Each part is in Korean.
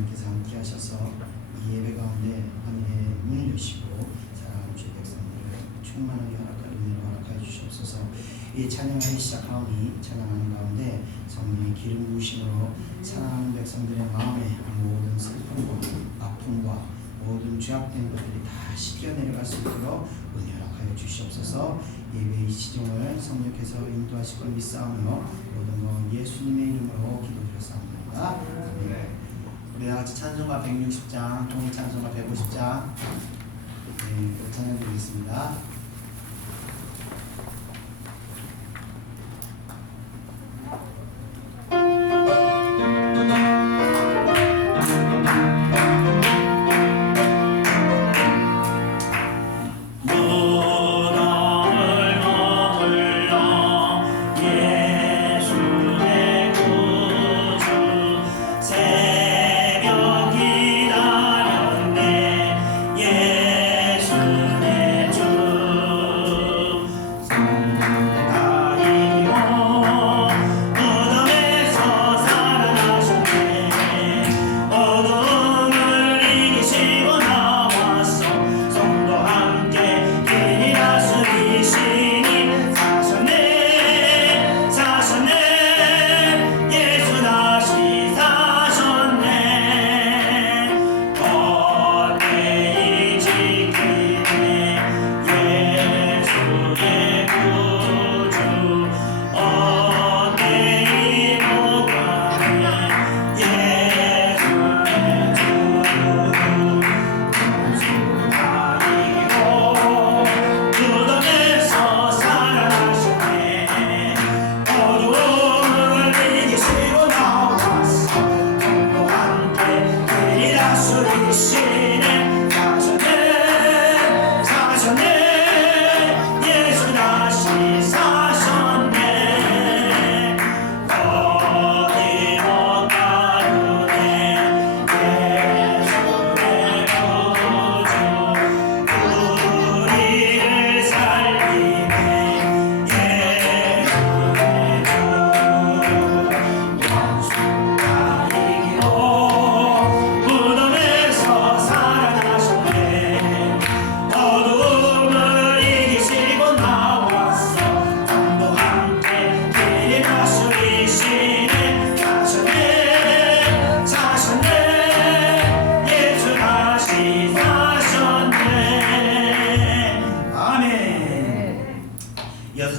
하나님께서 함께 하셔서 이 예배 가운데 하늘의 문을 여시고 사랑하는 주의 백성들을 충만하게 허락하여 은혜로 허락하여 주시옵소서. 이 찬양을 시작하오니 찬양하는 가운데 성령의 기름 부으심으로 사랑하는 백성들의 마음에 모든 슬픔과 아픔과 모든 죄악된 것들이 다 씻겨 내려갈 수 있도록 은혜 허락하여 주시옵소서. 예배의 시종을 성령께서 인도하실 걸 믿사오며 모든 것 예수님의 이름으로 기도드렸사옵나이다. 네. 우리 다같이 찬송가 160장, 통일 찬송가 150장 찬양드리겠습니다.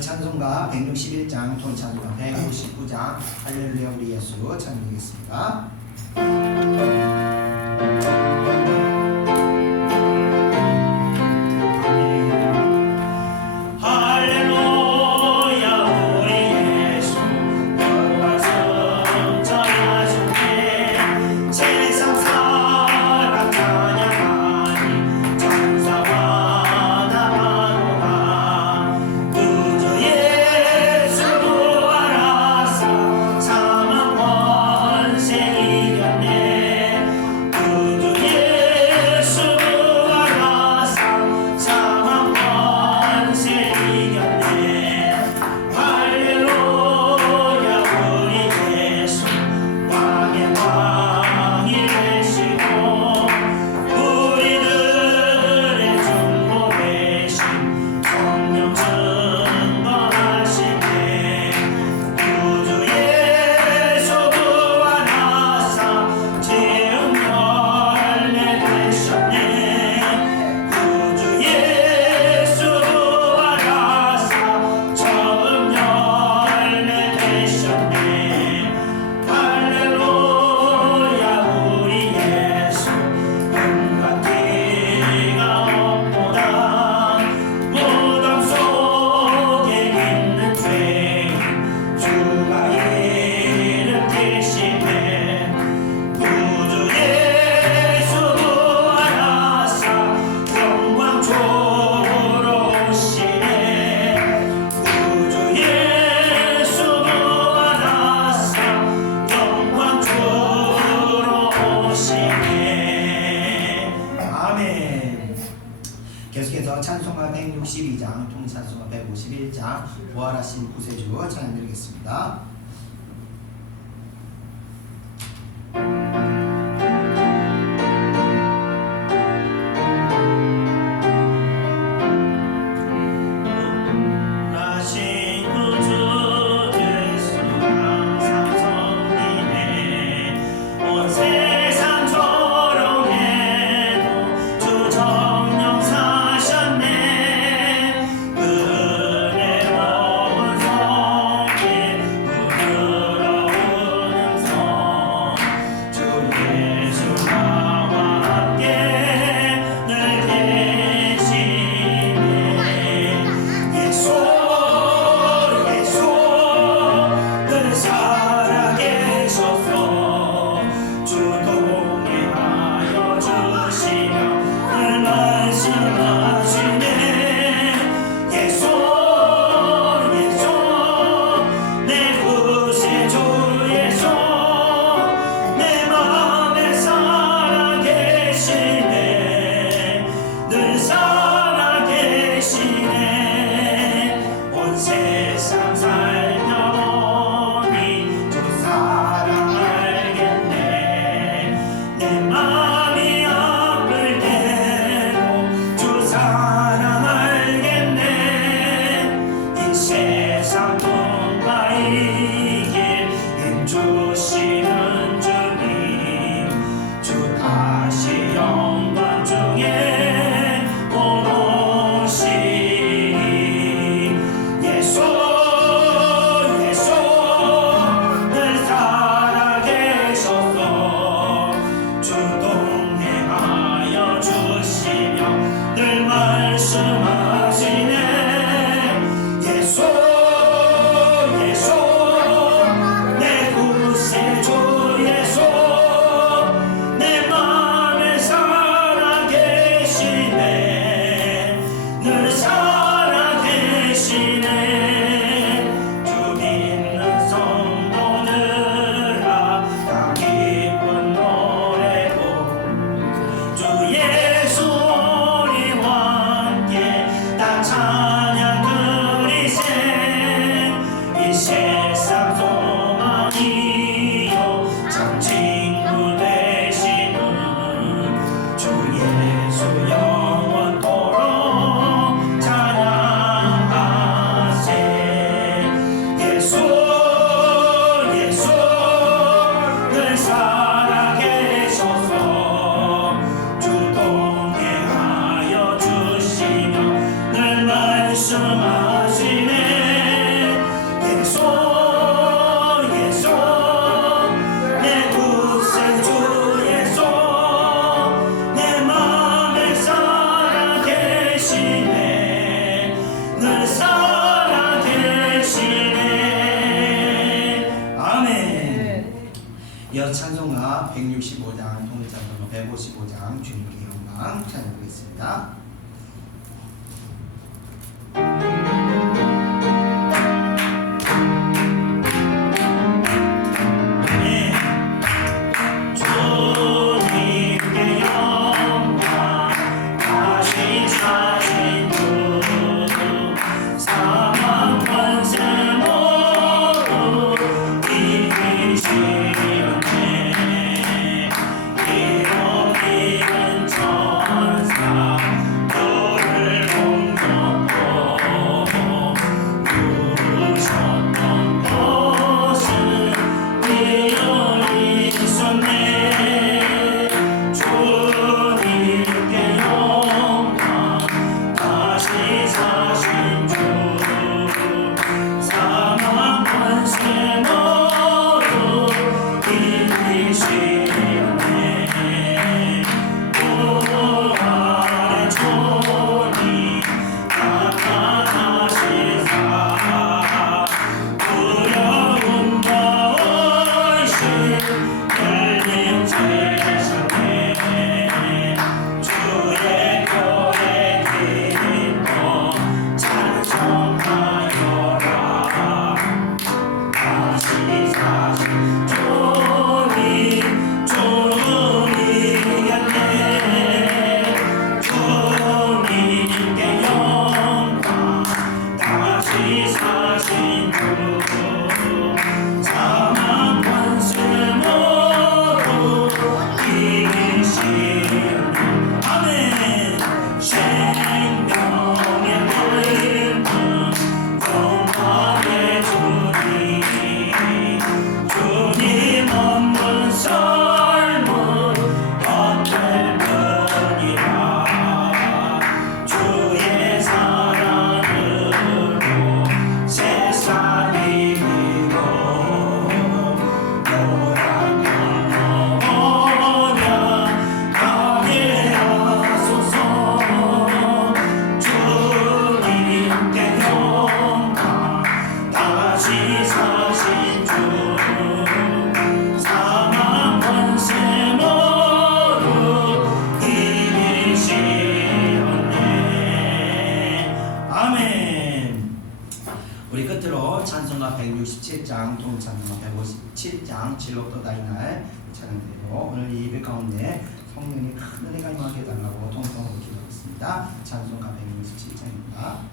찬송가 161장, 돈 찬송가 159장, 할렐루야 우리 예수 찬양드리겠습니다. 찬송가 162장, 통찬송가 151장, 부활하신 구세주 찬양드리겠습니다. 155장 통일찬송 155장 주님께 영광 찬양하겠습니다. 우리 끝으로 찬송가 167장 통일찬송가 157장 진로떠다이 날 찬양대로 오늘 이 예배 가운데 성령이 큰 은혜가 임하게 해달라고 통성으로 기도하겠습니다. 찬송가 167장입니다.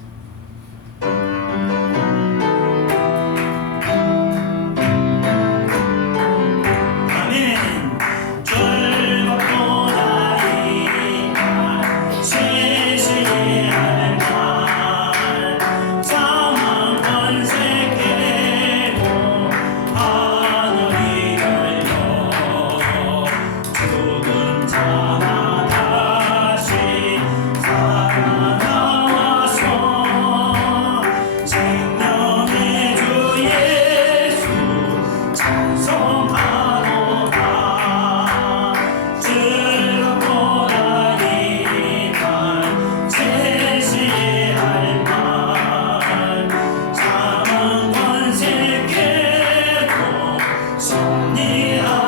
섭리하셨네.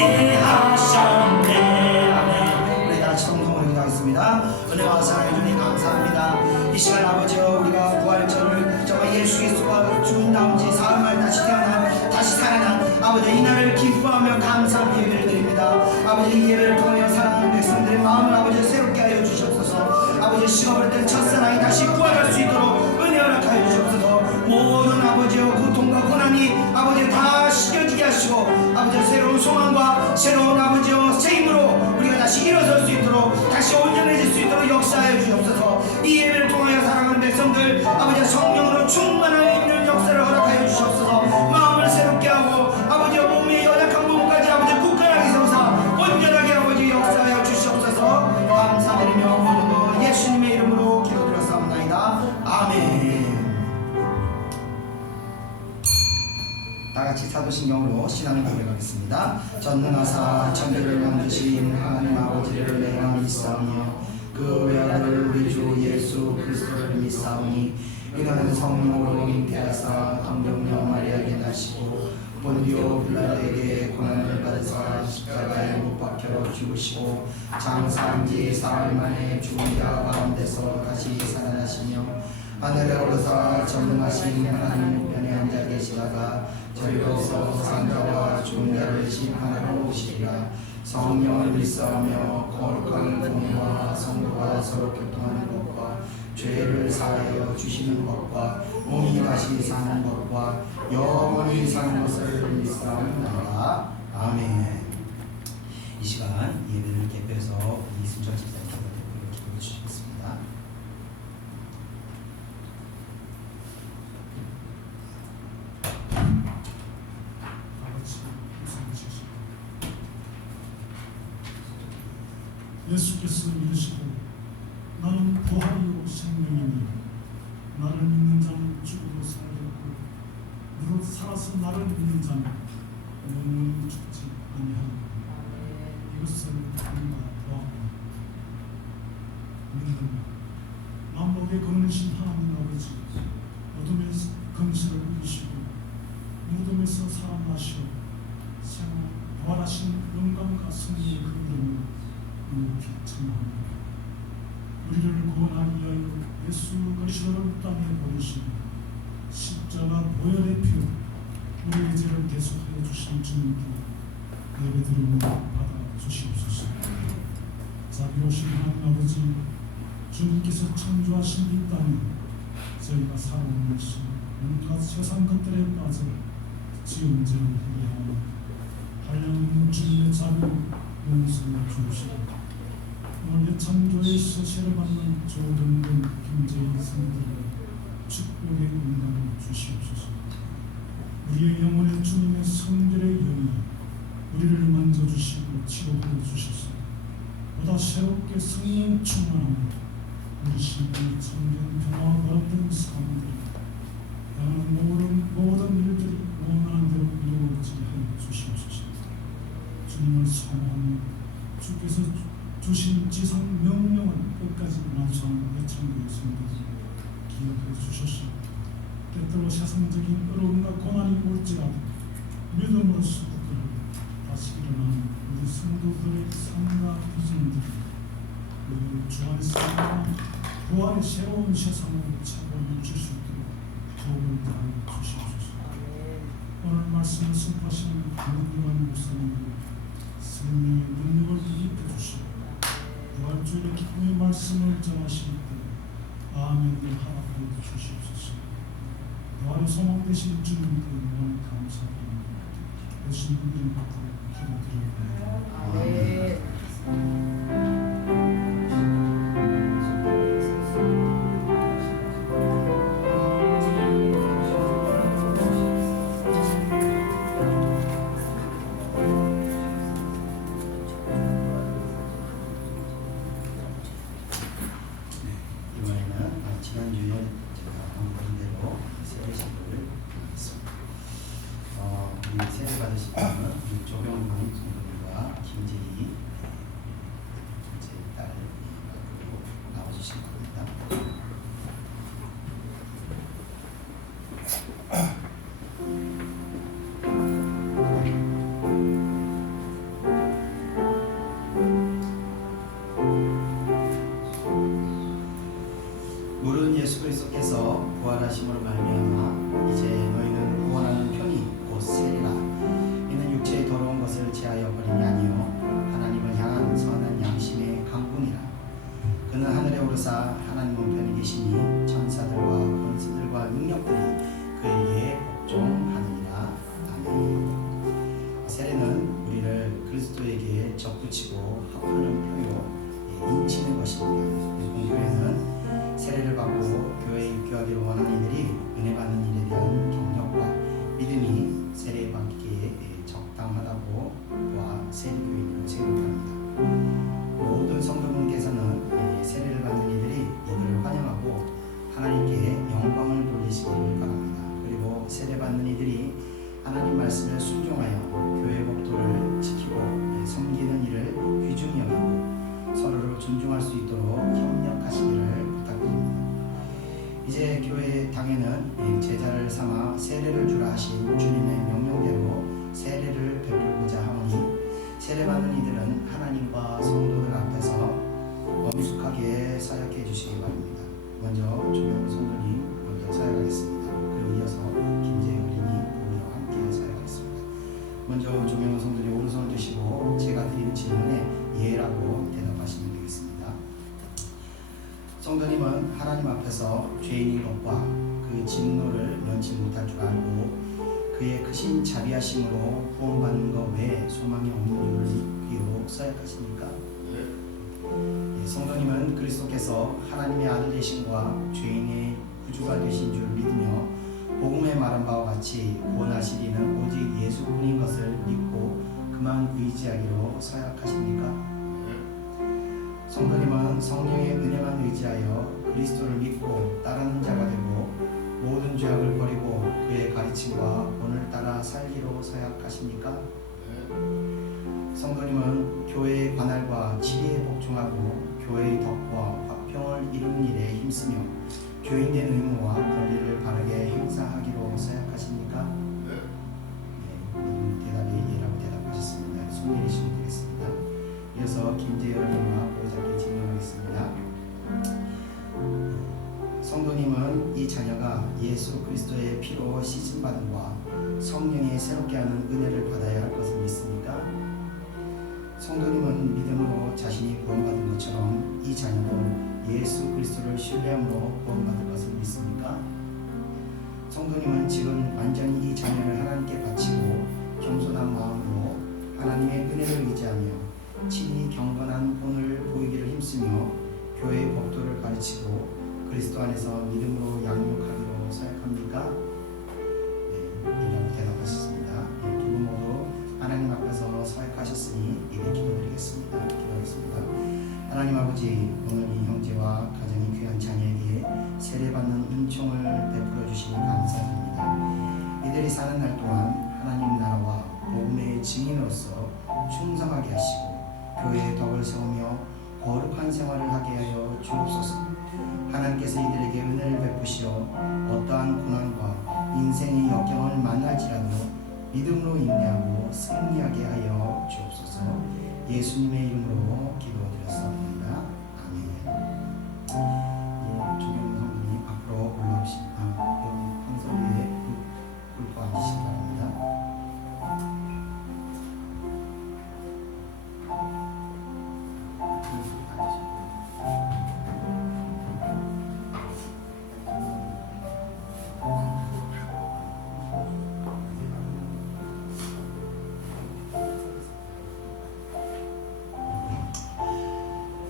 인내하셨네. 아멘. 우리 다 같이 동성으로 기도하겠습니다. 은혜와 사랑해 주님 감사합니다. 이 시간 아버지여 우리가 부활절을 정말 예수 그리스도가 죽은 다음 지 사흘 만에 다시 태어난 다시 살아난 아버지 이날을 기뻐하며 감사하며 예배를 드립니다. 아버지 이 예배를 통하여 사랑하는 백성들의 마음을 아버지 새롭게 하여 주시옵소서. 아버지 식어버렸던 첫사랑이 다시 부활할 수 있도록 은혜 허락하여 주시옵소서. 모든 아버지여 고통과 고난이 아버지 다 식혀지게 하시고 아버지 새로운 소망과 새로운 아버지여 새 힘으로 우리가 다시 일어설 수 있도록 다시 온전해질 수 있도록 역사하여 주시옵소서. 이 예배를 통하여 사랑하는 백성들 아버지 성령으로 충만하여 있는 역사를 허락하여 주시옵소서. 마음을 새롭게 하고 아버지여 몸의 연약한 부분까지 아버지 굳건하게 세우사 온전하게 아버지 역사하여 주시옵소서. 감사드리며 모든 것 예수님의 이름으로 기도드렸사옵나이다. 아멘. 다같이 사도신경으로 신앙을 고백하겠습니다. 전능하사 천지를 만드신 하나님 아버지를 내가 믿사오며 그 외아들 우리 주 예수 그리스도를 믿사오니 이는 성령으로 잉태하사 성령녀 마리아에게 나시고 본디오 빌라도에게 고난을 받으사 십자가에 못 박혀 죽으시고 장사한 지 사흘 만에 죽은 자 가운데서 다시 살아나시며 하늘에 오르사 전능하신 하나님 우편에 앉아 계시다가 저희로서 산자와 죽은 자를 심판하러 오시리라. 성령을 믿사오며 거룩한 공예와 성도가 서로 교통하는 것과 죄를 사하여 주시는 것과 몸이 다시 사는 것과 영원히 사는 것을 믿사옵나이다. 아멘. 이 시간 예배를 대표해서 이순철 집사님께서 기도해 주시겠습니다. 예수께서 이르시고 나는 부활이요 생명이니 나를 믿는 자는 죽어도 살겠고 무릇 살아서 나를 믿는 자는 영원히 죽지 아니하리라. 이것을 우리가 보아하노라. 우리는 만복의 근원이신 하나님 아버지 어둠의 근실을 이기시고 무덤에서 살아나시어 생을 부활하신 영광과 승리의 그 이름을 높이 찬양합니다. 우리를 구원하기 위하여 예수 그리스도를 땅에 보내시고 십자가 보혈의 피로 우리의 죄를 대속하여 주신 주님께 예배드림을 받아 주시옵소서. 자비로우신 하나님 아버지 주님께서 창조하신 이 땅에 저희가 살아오는 것이 온갖 세상 것들에 빠져 지은 죄를 회개하며 한량없는 주님의 자비로 용서해 주시고 오늘 창조에서 세를 받는 조등등 김재인 성들의 축복의 은혜를 주시옵소서. 우리의 영혼의 주님의 성결의 영이 우리를 만져주시고 치료해 주셔서 보다 새롭게 성령 충만하며 우리 신의 참된 평화와 보람된 삶들 향하는 모든 일들이 원하는 대로 이루어지게 해 주시옵소서. 주님을 사모하며 주께서 주신 지상 명령을 끝까지 완수하는 애창교의 성도들 기억해 주셔서 때때로 세상적인 어려움과 고난이 올지라도 믿음으로서 붙들고 다시 일어나는 우리 성도들의 삶과 비전들이 주 안에서 부활의 새로운 세상을 차고해 주실 수 있도록 도움을 다해 주시옵소서. 오늘 말씀을 선포하시는 김은관 목사님을 생명의 능력을 입혀 주시고 부활주일의 기쁨의 말씀을 전하실 때 아멘을 허락하여 주시옵소서. 부활의 소망 되신 주님께 영원히 감사드립니다. 예수님 이름으로 기도드립니다. 아멘. 지난주에 제가 한 대로 세례식을 하겠습니다. 이 세례 받으실 분은 조경 세례교인으로 세우랍니다. 모든 성도분께서는 세례를 받는 이들이 이들을 환영하고 하나님께 영광을 돌리시기를 바랍니다. 그리고 세례받는 이들이 하나님 말씀에 순종하여 교회 법도를 지키고 섬기는 일을 귀중히 여기고 서로를 존중할 수 있도록 협력하시기를 부탁드립니다. 이제 교회 당에는 제자를 삼아 세례를 주라 하신 주님의 명령대로 세례를 베풀고자 하오니 세례받는 이들은 하나님과 성도들 앞에서 엄숙하게 사역해 주시기 바랍니다. 먼저 조명 성도님 먼저 사역하겠습니다. 그리고 이어서 김재희 어린이 우리와 함께 사역하겠습니다. 먼저 조명 성도님 오른손을 드시고 제가 드리는 질문에 예라고 대답하시면 되겠습니다. 성도님은 하나님 앞에서 죄인인 것과 그 진노를 면치 못할 줄 알고 그의 크신 자비하심으로 구원받는 것 외에 소망이 없는 줄을 믿기로 사역하십니까? 성도님은 그리스도께서 하나님의 아들 되심과 죄인의 구주가 되신 줄 믿으며 복음에 말한 바와 같이 구원하시리는 오직 예수뿐인 것을 믿고 그만 의지하기로 사역하십니까? 성도님은 성령의 은혜만 의지하여 그리스도를 믿고 따르는 자가 되고 모든 죄악을 버리고 그의 가르침과 본을 따라 살기로 사역하십니까? 성도님은 교회의 관할과 치리에 복종하고 교회의 덕과 화평을 이루는 일에 힘쓰며 교인된 의무와 권리를 바르게 행사하기로 사역하십니까? 대답이 예라고 대답하셨습니다. 손 내리시면 되겠습니다. 이어서 김재열님과 보호자께 질문하겠습니다. 성도님은 이 자녀가 예수 그리스도의 피로 씻음받음과 성령의 새롭게 하는 은혜를 받아야 할 것을 믿습니까? 성도님은 믿음으로 자신이 구원받은 것처럼 이 자녀도 예수 그리스도를 신뢰함으로 구원받을 것을 믿습니까? 성도님은 지금 완전히 이 자녀를 하나님께 바치고 겸손한 마음으로 하나님의 은혜를 의지하며 친히 경건한 본을 보이기를 힘쓰며 교회의 법도를 가르치고 그리스도 안에서 믿음으로 양육하기로 사역합니까? 이라고 대답하셨습니다. 두 분 모두 하나님 앞에서 사역하셨으니 이를 기도드리겠습니다. 기도하겠습니다. 하나님 아버지, 오늘 이 형제와 가정이 귀한 자녀에게 세례받는 은총을 베풀어 주시니 감사드립니다. 이들이 사는 날 동안 하나님 나라와 복음의 증인으로서 충성하게 하시고 교회의 덕을 세우며 거룩한 생활을 하게 하여 주옵소서. 하나님께서 이들에게 은혜를 베푸시어 어떠한 고난과 인생의 역경을 만날지라도 믿음으로 인내하고 승리하게 하여 주옵소서. 예수님의 이름으로 기도드렸습니다. 아멘. 조경 성도님 앞으로 올라오시면 항상 위에 꿇고 앉으시기 바랍니다.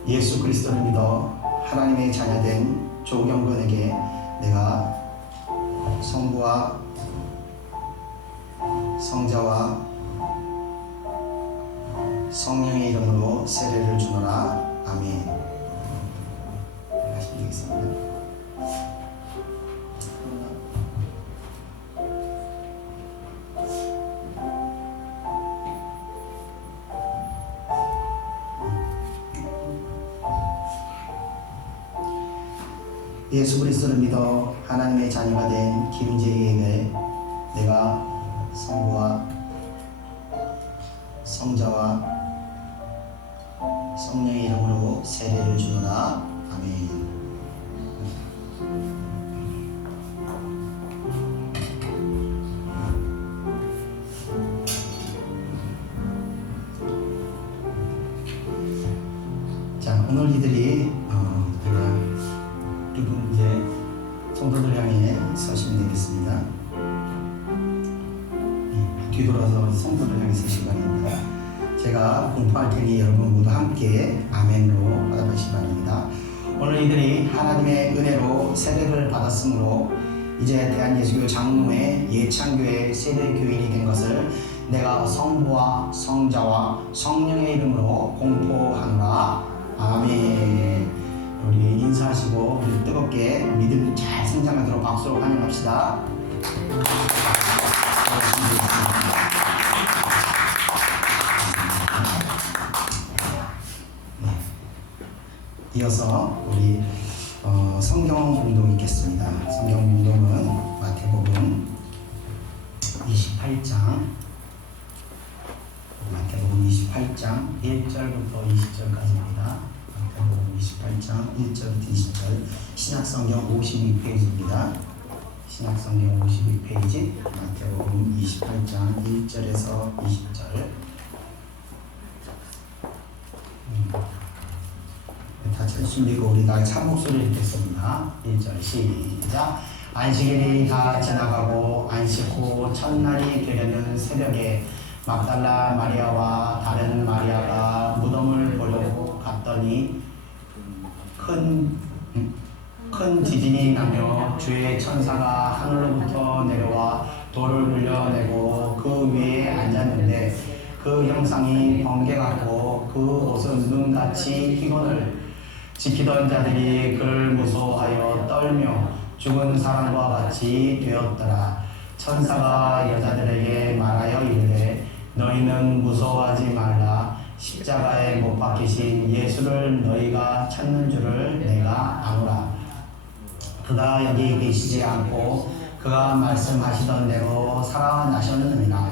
예수 그리스도를 믿어 하나님의 자녀된 조경건에게 내가 성부와 성자와 성령의 이름으로 세례를 주노라. 아멘. 하시겠습니다. 예수 그리스도를 믿어 하나님의 자녀가 된 김재희에게 내가 성부와 성자와 성령의 이름으로 세례를 주노라. 아멘. 자, 오늘 이들이 두분 이제 성도들 향해 서시면 되겠습니다. 뒤돌아서 성도들 향해 서시기 바랍니다. 제가 공포할 테니 여러분 모두 함께 아멘으로 받아보시기 바랍니다. 오늘 이들이 하나님의 은혜로 세례를 받았으므로 이제 대한예수교 장로회 예창교회 세례교인이 된 것을 내가 성부와 성자와 성령의 이름으로 공포하노라. 아멘. 우리 인사하시고 우리 뜨겁게 믿음 잘 성장하도록 박수로 환영합시다. 이어서 우리 성경 공동 있겠습니다. 성경 공동은 마태복음 28장 1절부터 20절까지입니다. 마태복음 28장 1절부터 20절 신약성경 52페이지입니다. 신약성경 52페이지 마태복음 28장 1절에서 20절 다 찾으시고 우리 다 참목소리 읽겠습니다. 1절 시작. 안식일이 다 지나가고 안식 후 첫날이 되려는 새벽에 막달라 마리아와 다른 마리아가 무덤을 보려고 갔더니 큰 지진이 나며 주의 천사가 하늘로부터 내려와 돌을 물려내고 그 위에 앉았는데 그 형상이 번개 같고 그 옷은 눈같이 희건을 지키던 자들이 그를 무서워하여 떨며 죽은 사람과 같이 되었더라. 천사가 여자들에게 말하여 이르되 너희는 무서워하지 말라. 십자가에 못 박히신 예수를 너희가 찾는 줄을 내가 아노라. 그가 여기 계시지 않고 그가 말씀하시던 대로 살아나셨느니라.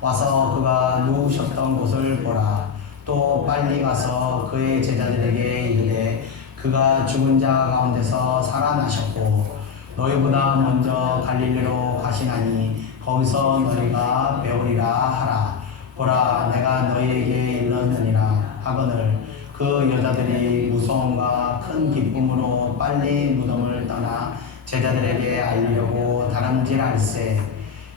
와서 그가 누우셨던 곳을 보라. 또 빨리 가서 그의 제자들에게 이르되 그가 죽은 자 가운데서 살아나셨고 너희보다 먼저 갈릴리로 가시나니 거기서 너희가 배우리라 하라. 보라, 내가 너희에게 일렀느니라 하거늘 그 여자들이 무서움과 큰 기쁨으로 빨리 무덤을 떠나 제자들에게 알리려고 다름질할세.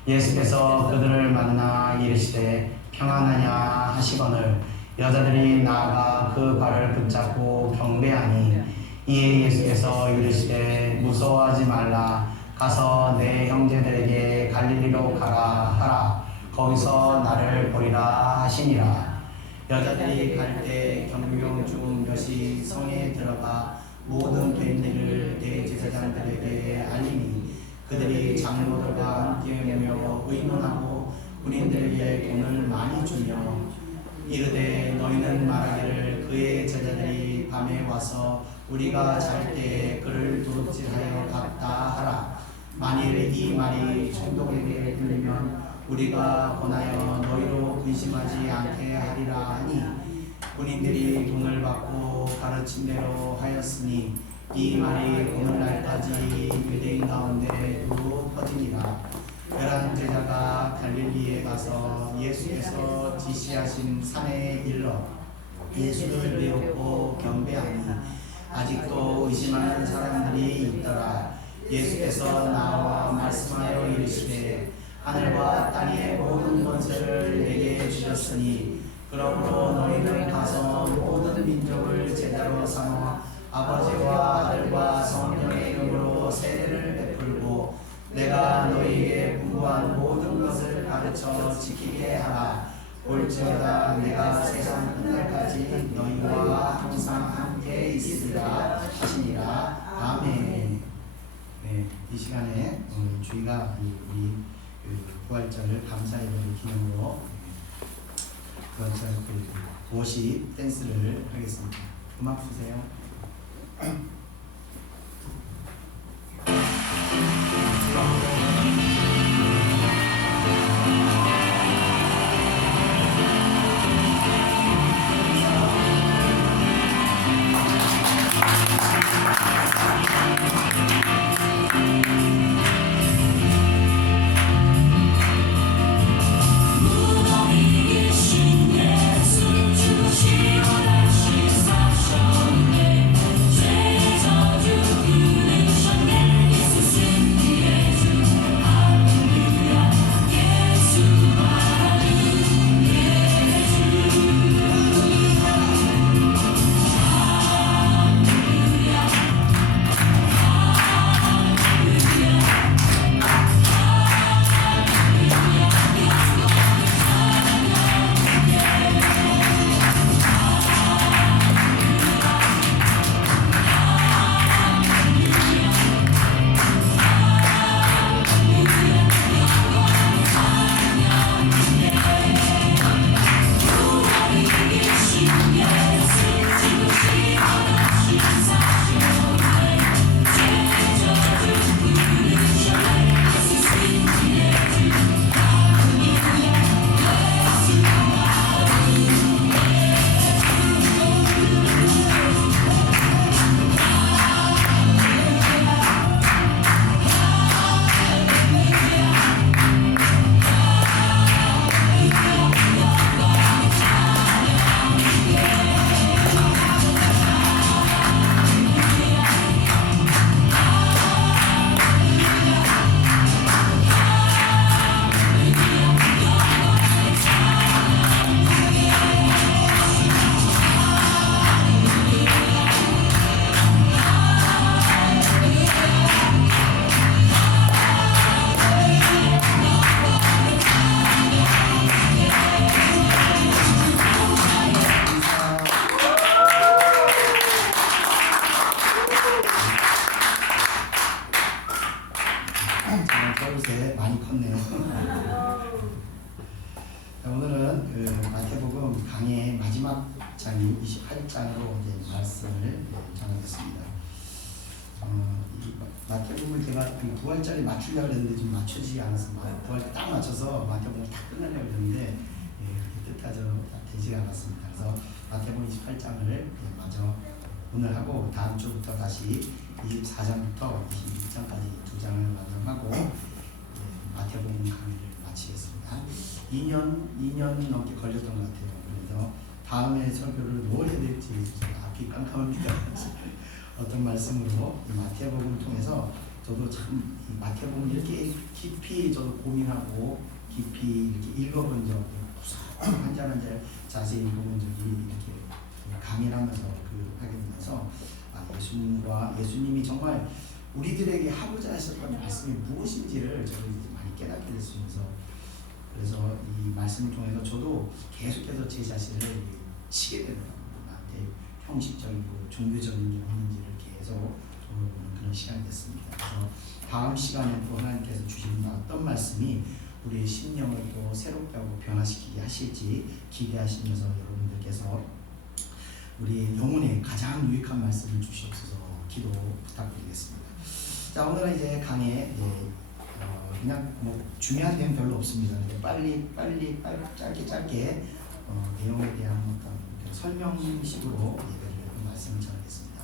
예수께서 그들을 만나 이르시되 평안하냐 하시거늘 여자들이 나아가 그 발을 붙잡고 경배하니 이에 예수께서 이르시되 무서워하지 말라. 가서 내 형제들에게 갈릴리로 가라 하라. 거기서 나를 보리라 하시니라. 여자들이 갈 때 경비병 중 몇이 성에 들어가 모든 된 일을 대제사장들에게 알리니 그들이 장로들과 함께 모여 의논하고 군인들에게 돈을 많이 주며 이르되 너희는 말하기를 그의 제자들이 밤에 와서 우리가 잘 때에 그를 도둑질하여 갔다 하라. 만일 이 말이 총독에게 들리면 우리가 권하여 너희로 근심하지 않게 하리라 하니 군인들이 돈을 받고 가르친 대로 하였으니 이 말이 오늘날까지 유대인 가운데 두루 퍼지니라. 11 제자가 갈릴리에 가서 예수께서 지시하신 산에 일러 예수를 배웠고 경배하니 아직도 의심하는 사람들이 있더라. 예수께서 나와 말씀하여 이르시되 하늘과 땅의 모든 것을 내게 주셨으니 그러므로 너희는 가서 모든 민족을 제자로 삼아 아버지와 아들과 성령의 이름으로 세례를 베풀고 내가 너희에게 분부한 모든 것을 가르쳐 지키게 하라. 올지어다 내가 세상 끝날까지 너희와 항상 함께 있으리라 하시니라. 아멘. 네, 이 시간에 주희가 우리 부활절을 감사예배를 기념으로 부활절 워십 댄스를 하겠습니다. 음악 주세요. 예수 주시오 다시 사셨네 죄 마지막 장인 28장으로 이제 말씀을 전하겠습니다. 이 마태복음을 제가 부활절에 맞추려고 했는데 지금 맞추지 않아서 부활 딱 맞춰서 마태복음을 다 끝내려고 했는데 뜻하죠 되지 않았습니다. 그래서 마태복음 28장을 마저 오늘 하고 다음 주부터 다시 24장부터 22장까지 두 장을 마저 하고 마태복음 강의를 마치겠습니다. 2년 넘게 걸렸던 것 같아요. 그래서 다음에 설교를 뭘 해야 될지 앞이 깜깜합니다. 어떤 말씀으로 이 마태복음을 통해서 저도 참 이 마태복음을 이렇게 깊이 저도 고민하고 깊이 이렇게 읽어본 적, 한 절 한 절 자세히 읽어본 적이 이렇게 강연하면서 하게 되면서 예수님과 예수님이 정말 우리들에게 하고자 하셨던 말씀이 무엇인지를 저도 이제 많이 깨닫게 됐으면서 그래서 이 말씀을 통해서 저도 계속해서 제 자신을 치게 되더라고요. 나한테 형식적이고 종교적인 게 없는지를 계속 돌아보는 그런 시간이 됐습니다. 그래서 다음 시간에 또 하나님께서 주시는 어떤 말씀이 우리의 심령을 또 새롭게 하고 변화시키게 하실지 기대하시면서 여러분들께서 우리의 영혼에 가장 유익한 말씀을 주시옵소서 기도 부탁드리겠습니다. 자, 오늘은 이제 강의 그냥 뭐 중요한 내용 별로 없습니다. 빨리 짧게 내용에 대한 어떤 설명식으로 예배를 말씀을 전하겠습니다.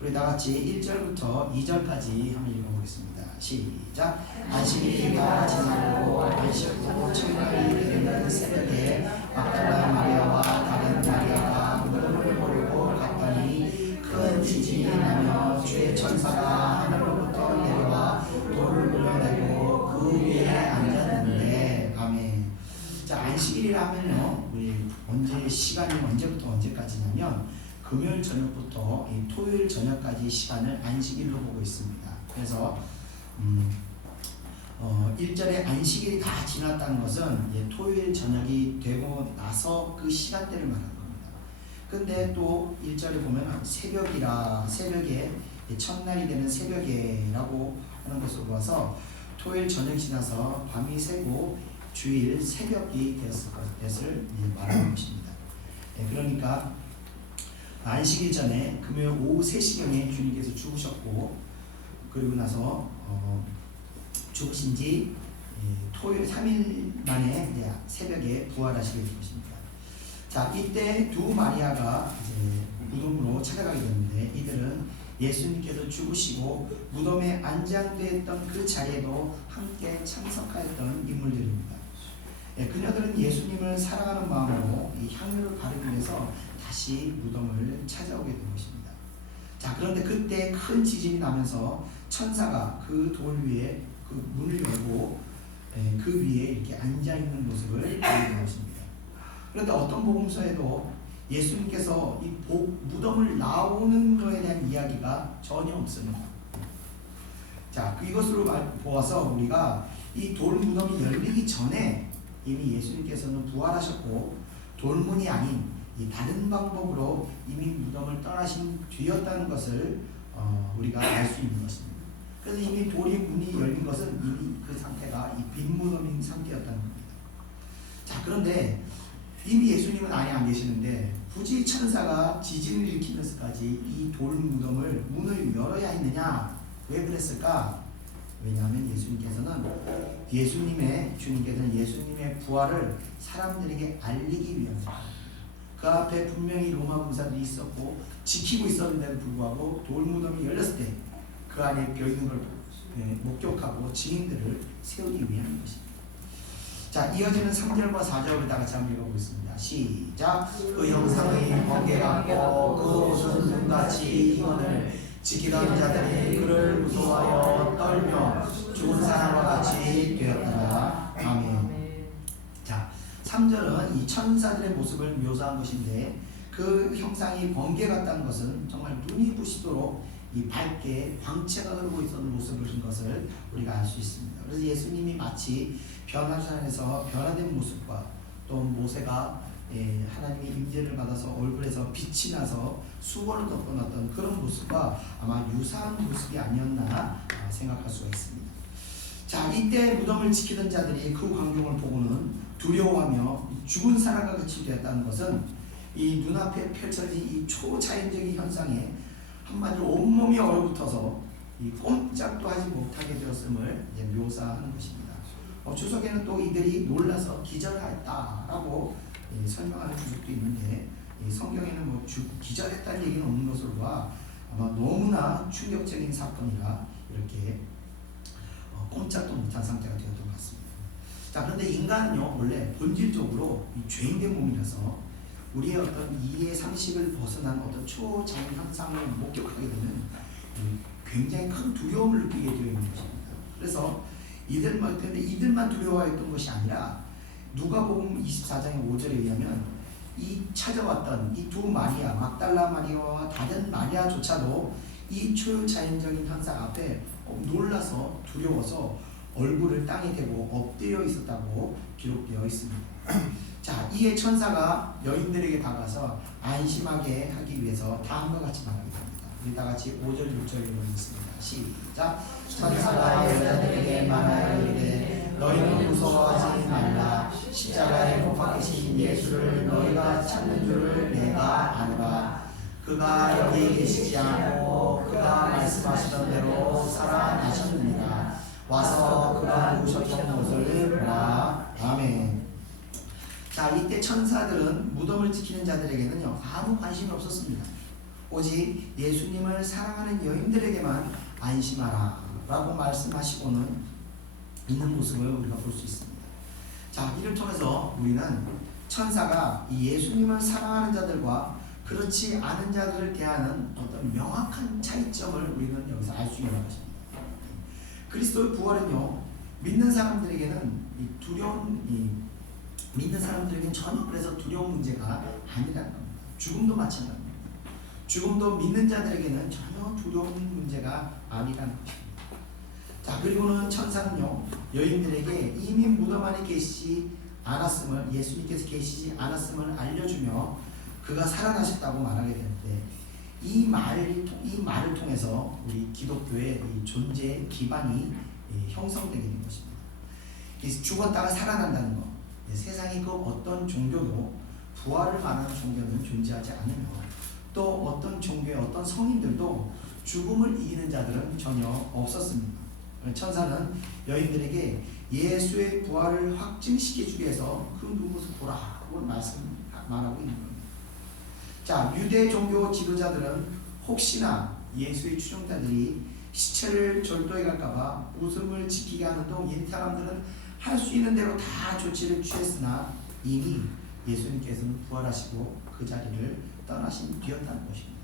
우리 다 같이 1절부터 2절까지 한번 읽어보겠습니다. 시작. 안식일가 지나고 안식으로 첫날이 되는 새벽에 막달라 마리아와 다른 마리아가 무덤을 보려고 갔더니 큰 지진이 나며 주의 천사가 하늘로부터 내려와 돌을 물려내고 그 위에 앉았는데 아멘. 자, 안식일이라 하면요, 우리 시간이 언제부터 언제까지냐면 금요일 저녁부터 토요일 저녁까지 시간을 안식일로 보고 있습니다. 그래서 1절에 안식일이 다 지났다는 것은 토요일 저녁이 되고 나서 그 시간대를 말하는 겁니다. 근데 또 1절에 보면 새벽에 첫날이 되는 새벽에라고 하는 것으로 봐서 토요일 저녁이 지나서 밤이 새고 주일 새벽이 됐을 말하는 것입니다. 그러니까 안식일 전에 금요일 오후 3시경에 주님께서 죽으셨고 그리고 나서 죽으신 지 토요일 3일 만에 이제 새벽에 부활하시게 된 것입니다. 자, 이때 두 마리아가 이제 무덤으로 찾아가게 되는데 이들은 예수님께서 죽으시고 무덤에 안장되었던 그 자리에도 함께 참석하였던 인물들입니다. 그녀들은 예수님을 사랑하는 마음으로 이 향유를 바르기 위해서 다시 무덤을 찾아오게 된 것입니다. 자, 그런데 그때 큰 지진이 나면서 천사가 그 돌 위에 그 문을 열고 그 위에 이렇게 앉아 있는 모습을 보이는 것입니다. 그런데 어떤 복음서에도 예수님께서 이 무덤을 나오는 것에 대한 이야기가 전혀 없습니다. 자, 이것으로 보아서 우리가 이 돌 무덤이 열리기 전에 이미 예수님께서는 부활하셨고 돌문이 아닌 이 다른 방법으로 이미 무덤을 떠나신 뒤였다는 것을 우리가 알 수 있는 것입니다. 그래서 이미 돌이 문이 열린 것은 이미 그 상태가 이 빈 무덤인 상태였다는 겁니다. 자, 그런데 이미 예수님은 안에 안 계시는데 굳이 천사가 지진을 일으키면서까지 이 돌 무덤을 문을 열어야 했느냐? 왜 그랬을까? 왜냐하면 주님께서는 예수님의 부활을 사람들에게 알리기 위함입니다. 그 앞에 분명히 로마 군사들이 있었고 지키고 있었는데도 불구하고 돌 무덤이 열렸을 때 그 안에 비어있는 걸 목격하고 증인들을 세우기 위한 것입니다. 자, 이어지는 3절과 4절을 다 같이 한번 읽어보겠습니다. 시작. 그 형상의 번개같고 그 옷은 눈같이 희건을 지키던 자들이 그를 무서워하여 떨며 죽은 사람과 같이 되었더라. 아멘. 자, 3절은 이 천사들의 모습을 묘사한 것인데 그 형상이 번개 같다는 것은 정말 눈이 부시도록 이 밝게 광채가 흐르고 있었던 모습을 본 것을 우리가 알 수 있습니다. 그래서 예수님이 마치 변화산에서 변화된 모습과 또 모세가 하나님의 임재를 받아서 얼굴에서 빛이 나서 수건을 덮어놨던 그런 모습과 아마 유사한 모습이 아니었나 생각할 수가 있습니다. 자, 이때 무덤을 지키던 자들이 그 광경을 보고는 두려워하며 죽은 사람과 같이 되었다는 것은 이 눈앞에 펼쳐진 이 초자연적인 현상에 한마디로 온몸이 얼어붙어서 이 꼼짝도 하지 못하게 되었음을 이제 묘사하는 것입니다. 주석에는 또 이들이 놀라서 기절했다라고 설명하는 주석도 있는데, 이 성경에는 뭐 기절했다는 얘기는 없는 것으로 봐 아마 너무나 충격적인 사건이라 이렇게 꼼짝도 못한 상태가 되었던 것 같습니다. 자, 그런데 인간은요 원래 본질적으로 이 죄인된 몸이라서 우리의 어떤 이해 상식을 벗어난 어떤 초자연 현상을 목격하게 되면 굉장히 큰 두려움을 느끼게 되어 있는 것입니다. 그래서 이들만 두려워했던 것이 아니라 누가복음 24장의 5절에 의하면 이 찾아왔던 이 두 마리아, 막달라 마리아와 다른 마리아조차도 이 초자연적인 현상 앞에 놀라서 두려워서 얼굴을 땅에 대고 엎드려 있었다고 기록되어 있습니다. 자, 이에 천사가 여인들에게 다가서 안심하게 하기 위해서 다음과 같이 말하게 됩니다. 우리 다 같이 5절, 6절 읽어보겠습니다. 시작. 천사가 여자들에게 말하여 이르되 너희는 무서워하지 말라. 십자가에 못 박히신 예수를 너희가 찾는 줄을 내가 아노라. 그가 여기 계시지 않고 그가 말씀하시던 대로 살아나셨느니라. 와서 그가 누우셨던 곳을 보라. 아멘. 자, 이때 천사들은 무덤을 지키는 자들에게는요 아무 관심이 없었습니다. 오직 예수님을 사랑하는 여인들에게만 안심하라 라고 말씀하시고는 있는 모습을 우리가 볼 수 있습니다. 자, 이를 통해서 우리는 천사가 이 예수님을 사랑하는 자들과 그렇지 않은 자들을 대하는 어떤 명확한 차이점을 우리는 여기서 알 수 있는 것입니다. 그리스도의 부활은요 믿는 사람들에게는 믿는 사람들에게는 전혀 그래서 두려운 문제가 아니라는 겁니다. 죽음도 마찬가지입니다. 죽음도 믿는 자들에게는 전혀 두려운 문제가 아니라는 것입니다. 자, 그리고는 천사는요 여인들에게 이미 무덤 안에 계시지 않았음을, 예수님께서 계시지 않았음을 알려주며 그가 살아나셨다고 말하게 되는데, 이 말을 통해서 우리 기독교의 이 존재의 기반이 형성되게 된 것입니다. 죽었다가 살아난다는 것, 세상의 그 어떤 종교도 부활을 말하는 종교는 존재하지 않으며, 또 어떤 종교의 어떤 성인들도 죽음을 이기는 자들은 전혀 없었습니다. 천사는 여인들에게 예수의 부활을 확증시켜주기 위해서 그 눈부서 보라고 말하고 있는 겁니다. 자, 유대 종교 지도자들은 혹시나 예수의 추종자들이 시체를 절도해 갈까봐 웃음을 지키게 하는 동 이 사람들은 할 수 있는 대로 다 조치를 취했으나 이미 예수님께서는 부활하시고 그 자리를 떠나신 뒤였다는 것입니다.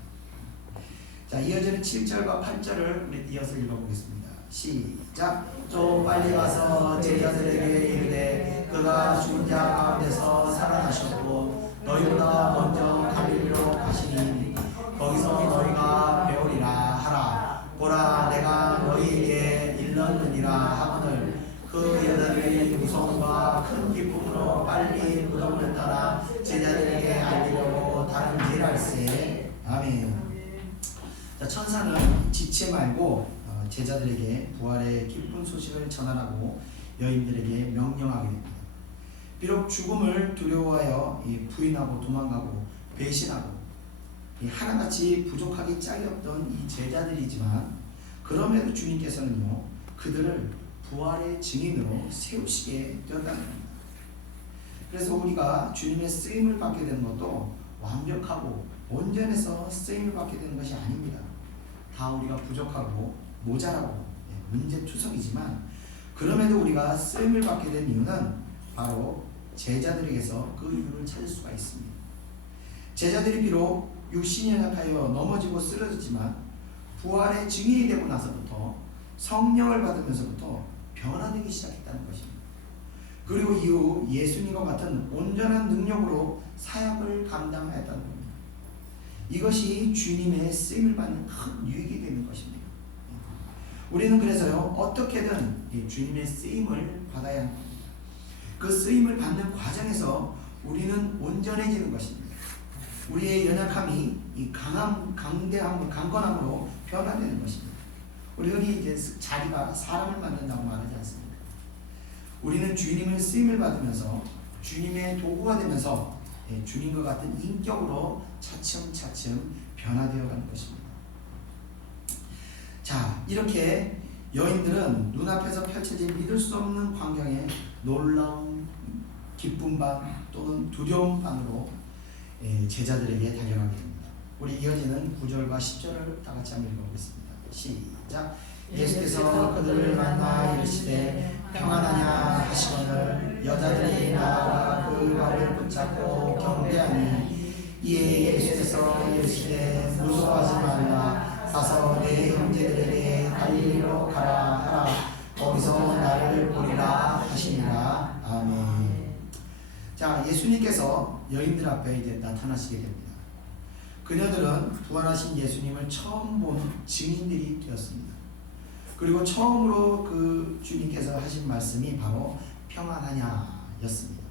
자, 이어지는 7절과 8절을 우리 이어서 읽어보겠습니다. 시작. 또 빨리 와서 제자들에게 이르되 그가 죽은 자 가운데서 살아나셨고 너희보다 먼저 갈릴리로 가시니 거기서 너희가 배우리라 하라. 보라, 내가 너희에게 일렀느니라 하거늘 그 여자들이 무서움과 큰 기쁨으로 빨리 무덤을 떠나 제자들에게 알리려고 다른 길을 할세. 아멘. 자, 천사는 지체 말고 제자들에게 부활의 기쁜 소식을 전하라고 여인들에게 명령하게 됩니다. 비록 죽음을 두려워하여 부인하고 도망가고 배신하고 하나같이 부족하기 짝이 없던 이 제자들이지만, 그럼에도 주님께서는요 그들을 부활의 증인으로 세우시게 되었다는 겁니다. 그래서 우리가 주님의 쓰임을 받게 되는 것도 완벽하고 온전해서 쓰임을 받게 되는 것이 아닙니다. 다 우리가 부족하고 모자라고 문제투성이지만, 그럼에도 우리가 쓰임을 받게 된 이유는 바로 제자들에게서 그 이유를 찾을 수가 있습니다. 제자들이 비록 육신이 연약하여 넘어지고 쓰러졌지만 부활의 증인이 되고 나서부터 성령을 받으면서부터 변화되기 시작했다는 것입니다. 그리고 이후 예수님과 같은 온전한 능력으로 사역을 감당하였다는 겁니다. 이것이 주님의 쓰임을 받는 큰 유익이 되는 것입니다. 우리는 그래서요 어떻게든 주님의 쓰임을 받아야 합니다. 그 쓰임을 받는 과정에서 우리는 온전해지는 것입니다. 우리의 연약함이 이 강건함으로 변화되는 것입니다. 우리 흔히 이제 자리가 사람을 만든다고 말하지 않습니까? 우리는 주님의 쓰임을 받으면서 주님의 도구가 되면서 주님과 같은 인격으로 차츰차츰 변화되어 가는 것입니다. 자, 이렇게 여인들은 눈앞에서 펼쳐진 믿을 수 없는 광경에 놀라운 기쁨 반 또는 두려움 반으로 제자들에게 달려가게 됩니다. 우리 이어지는 9절과 10절을 다 같이 한번 읽어보겠습니다. 시작. 예수께서 그들을 만나 이르시되 평안하냐 하시거늘 여자들이 나와 그 발을 붙잡고 경배하니 이에 예수께서 이르시되 무서워하지 말라 가서 내 형제들에게 갈릴리로 가라 하라 거기서 나를 보리라 하시니라. 아멘. 자, 예수님께서 여인들 앞에 이제 나타나시게 됩니다. 그녀들은 부활하신 예수님을 처음 본 증인들이 되었습니다. 그리고 처음으로 그 주님께서 하신 말씀이 바로 평안하냐였습니다.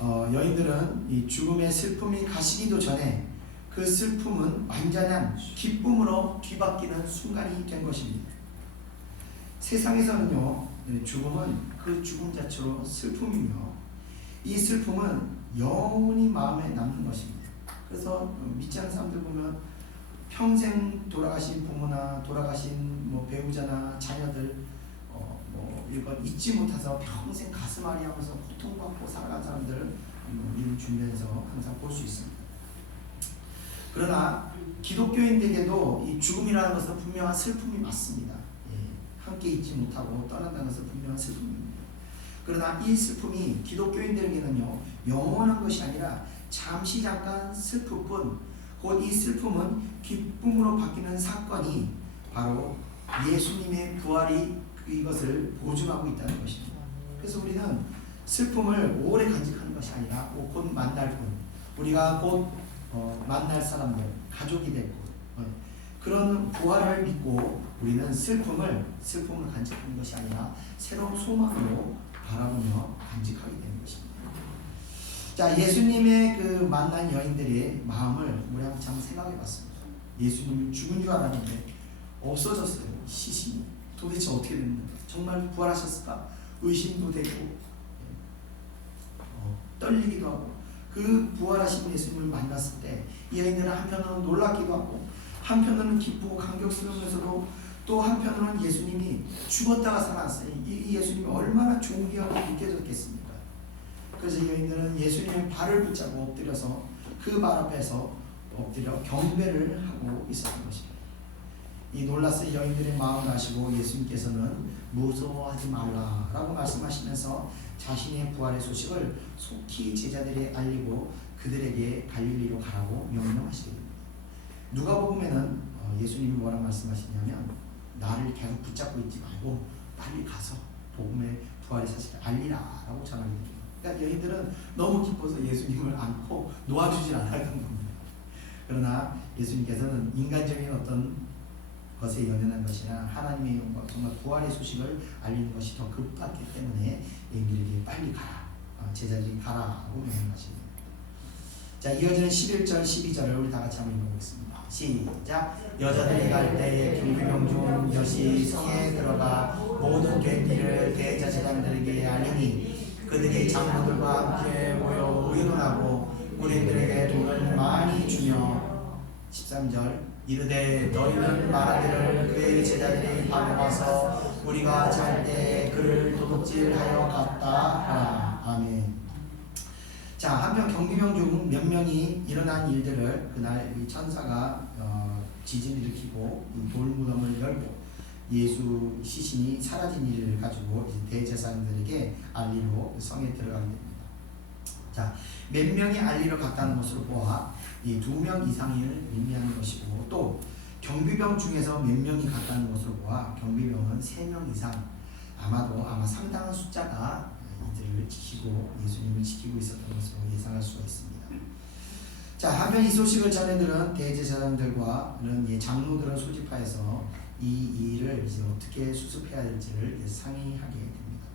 여인들은 이 죽음의 슬픔이 가시기도 전에 그 슬픔은 완전한 기쁨으로 뒤바뀌는 순간이 된 것입니다. 세상에서는요, 죽음은 그 죽음 자체로 슬픔이며 이 슬픔은 영원히 마음에 남는 것입니다. 그래서 믿지 않는 사람들 보면 평생 돌아가신 부모나 돌아가신 배우자나 자녀들 이걸 잊지 못해서 평생 가슴 아리하면서 고통받고 살아간 사람들을 우리는 주변에서 항상 볼 수 있습니다. 그러나 기독교인들에게도 이 죽음이라는 것은 분명한 슬픔이 맞습니다. 함께 있지 못하고 떠난다는 것은 분명한 슬픔입니다. 그러나 이 슬픔이 기독교인들에게는요, 영원한 것이 아니라 잠시 잠깐 슬플 뿐, 곧 이 슬픔은 기쁨으로 바뀌는 사건이 바로 예수님의 부활이 이것을 보증하고 있다는 것입니다. 그래서 우리는 슬픔을 오래 간직하는 것이 아니라 곧 만날 분, 우리가 곧 만날 사람들, 가족이 됐고 그런 부활을 믿고 우리는 슬픔을 간직하는 것이 아니라 새로운 소망으로 바라보며 간직하게 되는 것입니다. 자, 예수님의 그 만난 여인들의 마음을 우리 한번 생각해 봤습니다. 예수님이 죽은 줄 알았는데 없어졌어요. 시신이 도대체 어떻게 됐는가? 정말 부활하셨을까? 의심도 되고 떨리기도 하고, 그 부활하신 예수님을 만났을 때 이 여인들은 한편으로는 놀랍기도 하고 한편으로는 기쁘고 감격스러우면서도 또 한편으로는 예수님이 죽었다가 살아났어요. 이 예수님이 얼마나 존귀하고 느껴졌겠습니까? 그래서 이 여인들은 예수님의 발을 붙잡고 엎드려서 그 발 앞에서 엎드려 경배를 하고 있었던 것입니다. 이 놀라서 여인들의 마음을 아시고 예수님께서는 무서워하지 말라라고 말씀하시면서 자신의 부활의 소식을 속히 제자들에게 알리고 그들에게 갈릴리로 가라고 명령하시게 됩니다. 누가복음에는 예수님이 뭐라고 말씀하시냐면 나를 계속 붙잡고 있지 말고 빨리 가서 복음의 부활의 사실을 알리라라고 전하게 됩니다. 그러니까 여인들은 너무 기뻐서 예수님을 안고 놓아주질 않았던 겁니다. 그러나 예수님께서는 인간적인 어떤 것에 연연한 것이나 하나님의 영광, 정말 부활의 소식을 알리는 것이 더 급했기 때문에 얘들에게 빨리 가라, 제자들이 가라고 명령하십니다. 자, 이어지는 11절, 12절을 우리 다 같이 한번 읽어보겠습니다. 시작. 여자들이 갈 때 경비병 중 여시 성에 들어가 모든 된 일을 대제사장들에게 알리니 그들이 장로들과 함께 모여 의논하고 우리들에게 돈을 많이 주며 13절. 이르되 너희는 말하기를 그의 제자들이 밤에 와서 우리가 잘 때 그를 도둑질하여 갔다 하라. 아멘. 자, 한편 경비병 중 몇 명이 일어난 일들을 그날 이 천사가 지진을 일으키고 돌무덤을 열고 예수 시신이 사라진 일을 가지고 대제사장들에게 알리러 성에 들어가게 됩니다. 자, 몇 명이 알리러 갔다는 것으로 보아 이 2명 이상을 의미하는 것이고, 또 경비병 중에서 몇 명이 갔다는 것으로 보아 경비병은 3명 이상, 아마 상당한 숫자가 이들을 지키고 예수님을 지키고 있었던 것으로 예상할 수가 있습니다. 자, 한편 이 소식을 전해들은 대제사장들과는 장로들을 소집하여서 이 일을 이제 어떻게 수습해야 될지를 상의하게 됩니다.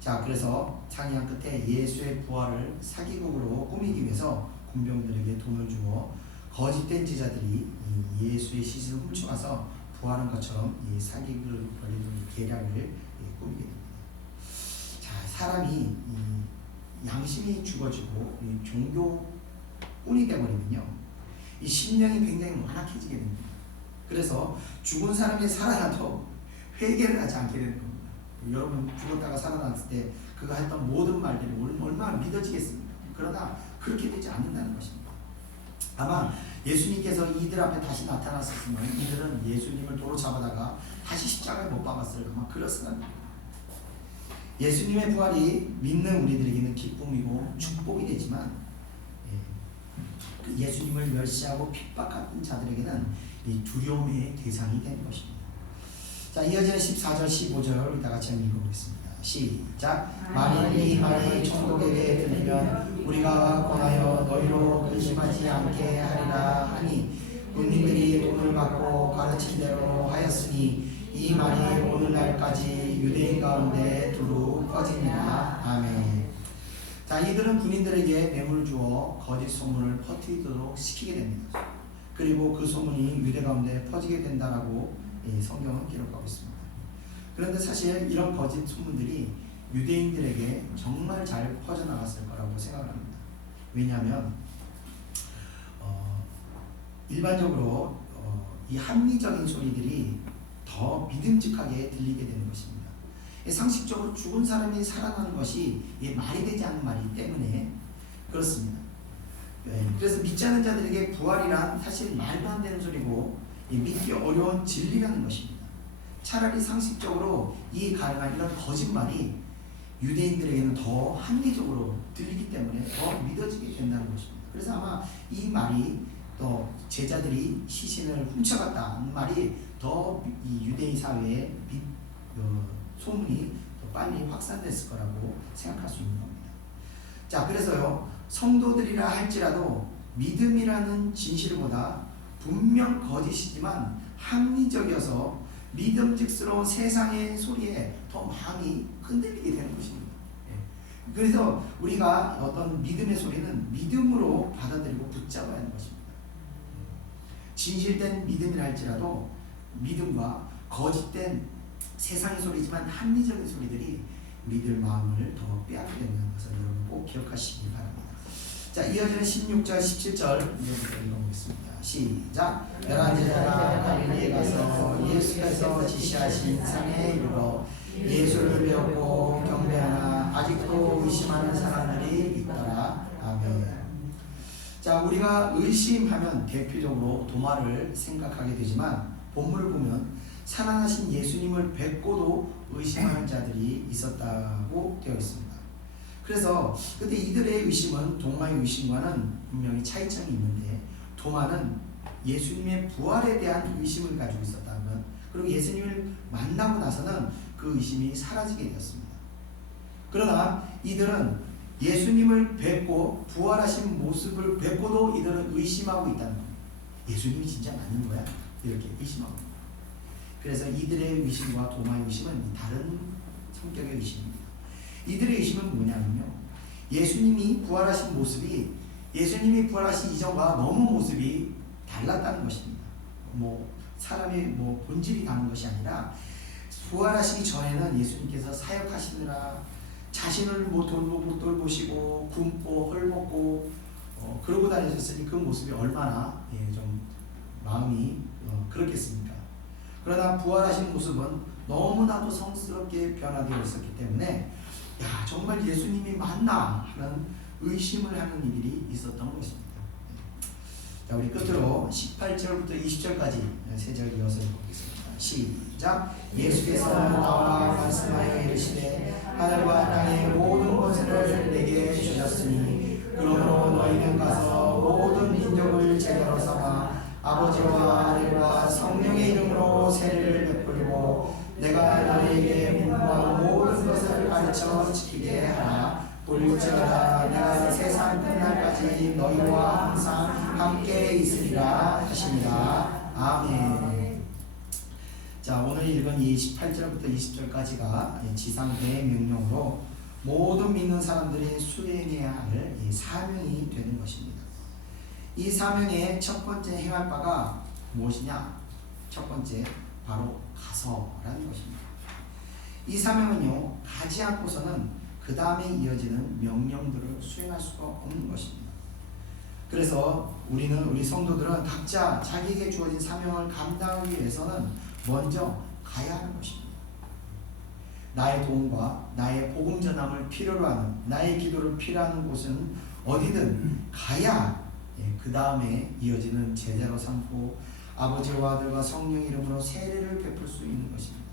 자, 그래서 상의한 끝에 예수의 부활을 사기극으로 꾸미기 위해서 군병들에게 돈을 주어 거짓된 제자들이 예수의 시신을 훔쳐가서 부활한 것처럼 이 사기극을 벌이는 계략을 꾸미게 됩니다. 자, 사람이 양심이 죽어지고 이 종교꾼이 되어버리면요, 이 심령이 굉장히 완악해지게 됩니다. 그래서 죽은 사람이 살아나도 회개를 하지 않게 되는 겁니다. 여러분 죽었다가 살아났을 때 그가 했던 모든 말들이 얼마나 믿어지겠습니까? 그러나 그렇게 되지 않는다는 것입니다. 아마 예수님께서 이들 앞에 다시 나타났었으면 이들은 예수님을 도로 잡아다가 다시 십자가에 못 박았을 아마 그랬을 겁니다. 예수님의 부활이 믿는 우리들에게는 기쁨이고 축복이 되지만 예수님을 멸시하고 핍박하는 자들에게는 이 두려움의 대상이 되는 것입니다. 자, 이어지는 14절 15절 우리 다 같이 한번 읽어보겠습니다. 시작. 만일 이 말이 총독에게 들리면 우리가 권하여 너희로 의심하지 않게 하리라 하니 군인들이 돈을 받고 가르친 대로 하였으니 이 말이 오늘날까지 유대인 가운데 두루 퍼집니다. 아멘. 자, 이들은 군인들에게 뇌물을 주어 거짓 소문을 퍼뜨리도록 시키게 됩니다. 그리고 그 소문이 유대 가운데 퍼지게 된다라고 성경은 기록하고 있습니다. 그런데 사실 이런 거짓 소문들이 유대인들에게 정말 잘 퍼져나갔을 거라고 생각합니다. 왜냐하면 일반적으로 이 합리적인 소리들이 더 믿음직하게 들리게 되는 것입니다. 상식적으로 죽은 사람이 살아나는 것이 말이 되지 않는 말이기 때문에 그렇습니다. 그래서 믿지 않는 자들에게 부활이란 사실 말도 안 되는 소리고 믿기 어려운 진리라는 것입니다. 차라리 상식적으로 이해 가능한 이런 거짓말이 유대인들에게는 더 합리적으로 들리기 때문에 더 믿어지게 된다는 것입니다. 그래서 아마 이 말이 또 제자들이 시신을 훔쳐갔다는 말이 더 이 유대인 사회에 소문이 더 빨리 확산됐을 거라고 생각할 수 있는 겁니다. 자, 그래서요, 성도들이라 할지라도 믿음이라는 진실보다 분명 거짓이지만 합리적이어서 믿음직스러운 세상의 소리에 더 마음이 흔들리게 되는 것입니다. 그래서 우리가 어떤 믿음의 소리는 믿음으로 받아들이고 붙잡아야 하는 것입니다. 진실된 믿음이라 할지라도 믿음과 거짓된 세상의 소리지만 합리적인 소리들이 우리들 마음을 더 빼앗게 되는 것을 여러분 꼭 기억하시기 바랍니다. 자, 이어지는 16절 17절 읽어보겠습니다. 시작. 11제자가 갈릴리에 가서 예수께서 지시하신 산에 이르러 예수를 배웠고 경배하나 아직도 의심하는 사람들이 있더라. 아멘. 자, 우리가 의심하면 대표적으로 도마를 생각하게 되지만 본문을 보면 살아나신 예수님을 뵙고도 의심하는 자들이 있었다고 되어 있습니다. 그래서 그때 이들의 의심은 도마의 의심과는 분명히 차이점이 있는데, 도마는 예수님의 부활에 대한 의심을 가지고 있었다면, 그리고 예수님을 만나고 나서는 그 의심이 사라지게 되었습니다. 그러나 이들은 예수님을 뵙고 부활하신 모습을 뵙고도 이들은 의심하고 있다는 겁니다. 예수님이 진짜 맞는 거야? 이렇게 의심하고 있습니다. 그래서 이들의 의심과 도마의 의심은 다른 성격의 의심입니다. 이들의 의심은 뭐냐면요, 예수님이 부활하신 모습이 예수님이 부활하신 이전과 너무 모습이 달랐다는 것입니다. 사람의 본질이 다른 것이 아니라 부활하시기 전에는 예수님께서 사역하시느라 자신을 못 돌보시고 굶고 헐벗고 그러고 다니셨으니 그 모습이 얼마나 좀 마음이 그렇겠습니까? 그러나 부활하신 모습은 너무나도 성스럽게 변화되어 있었기 때문에 야, 정말 예수님이 맞나 하는 의심을 하는 이들이 있었던 것입니다. 자, 우리 끝으로 18절부터 20절까지 세 절 이어서 읽어보겠습니다. 시작. 예수께서 나와 말씀하여 이르시되 하늘과 땅의 모든 것을 내게 주셨으니 그러므로 너희는 가서 모든 민족을 제자로 삼아 아버지와 아들과 성령의 이름으로 세례를 베풀고 내가 너희에게 분부한 모든 것을 가르쳐 지키게 하라. 볼지어다 내가 세상 끝날까지 너희와 항상 함께 있으리라 하십니다. 아멘. 자, 오늘 읽은 이 18절부터 20절까지가 지상 대명령으로 모든 믿는 사람들이 수행해야 할 사명이 되는 것입니다. 이 사명의 첫 번째 행할 바가 무엇이냐? 첫 번째 바로 가서라는 것입니다. 이 사명은요, 가지 않고서는 그 다음에 이어지는 명령들을 수행할 수가 없는 것입니다. 그래서 우리 성도들은 각자 자기에게 주어진 사명을 감당하기 위해서는 먼저 가야 하는 것입니다. 나의 도움과 나의 복음 전함을 필요로 하는, 나의 기도를 필요하는 곳은 어디든 가야 그 다음에 이어지는 제자로 삼고 아버지와 아들과 성령 이름으로 세례를 베풀 수 있는 것입니다.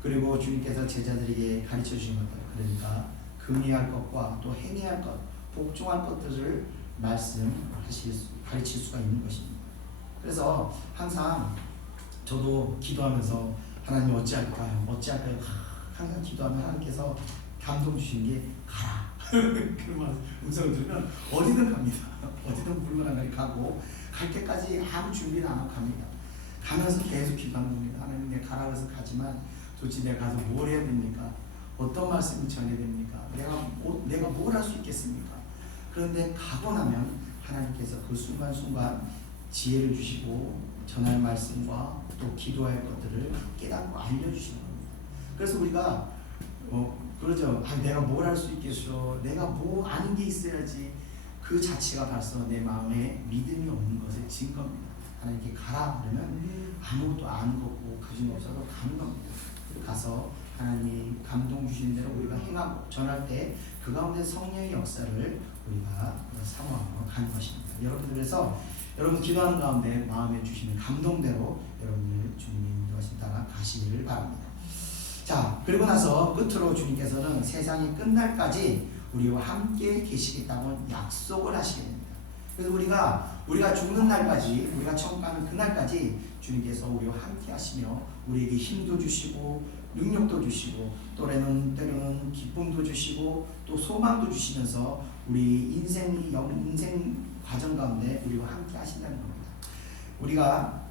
그리고 주님께서 제자들에게 가르쳐 주신 것들, 그러니까 금해할 것과 또 행해야 할 것, 복종할 것들을 가르칠 수가 있는 것입니다. 그래서 항상 저도 기도하면서 하나님 어찌할까요? 항상 기도하면 하나님께서 감동 주신 게 가라. 그런 음성을 들으면 어디든 갑니다. 어디든 물러나게 가고 갈 때까지 아무 준비를 안 하고 갑니다. 가면서 계속 기도하는 겁니다. 하나님 내가 가라 그래서 가지만 도대체 내가 가서 뭘 해야 됩니까? 어떤 말씀을 전해야 됩니까? 내가 뭘 할 수 있겠습니까? 그런데 가고 나면 하나님께서 그 순간순간 지혜를 주시고 전할 말씀과 또 기도할 것들을 깨닫고 알려주시는 겁니다. 그래서 우리가 그러죠. 내가 뭘 할 수 있겠어? 내가 뭐 아는 게 있어야지. 그 자체가 벌써 내 마음에 믿음이 없는 것의 증거입니다. 하나님께 가라 그러면 아무것도 아는 거고 그중 없어도 가는 겁니다. 가서 하나님 감동 주신 대로 우리가 행하고 전할 때 그 가운데 성령의 역사를 우리가 사모하며 가는 것입니다. 여러분들, 그래서 여러분 기도하는 가운데 마음에 주시는 감동대로 여러분들 주님의 인도하심 따라 가시기를 바랍니다. 자, 그리고 나서 끝으로 주님께서는 세상이 끝날까지 우리와 함께 계시겠다고 약속을 하시게 됩니다. 그래서 우리가 죽는 날까지, 우리가 천국 가는 그날까지 주님께서 우리와 함께 하시며 우리에게 힘도 주시고 능력도 주시고 때로는 기쁨도 주시고 또 소망도 주시면서 우리 인생 과정 가운데 우리와 함께 하신다는 겁니다. 우리가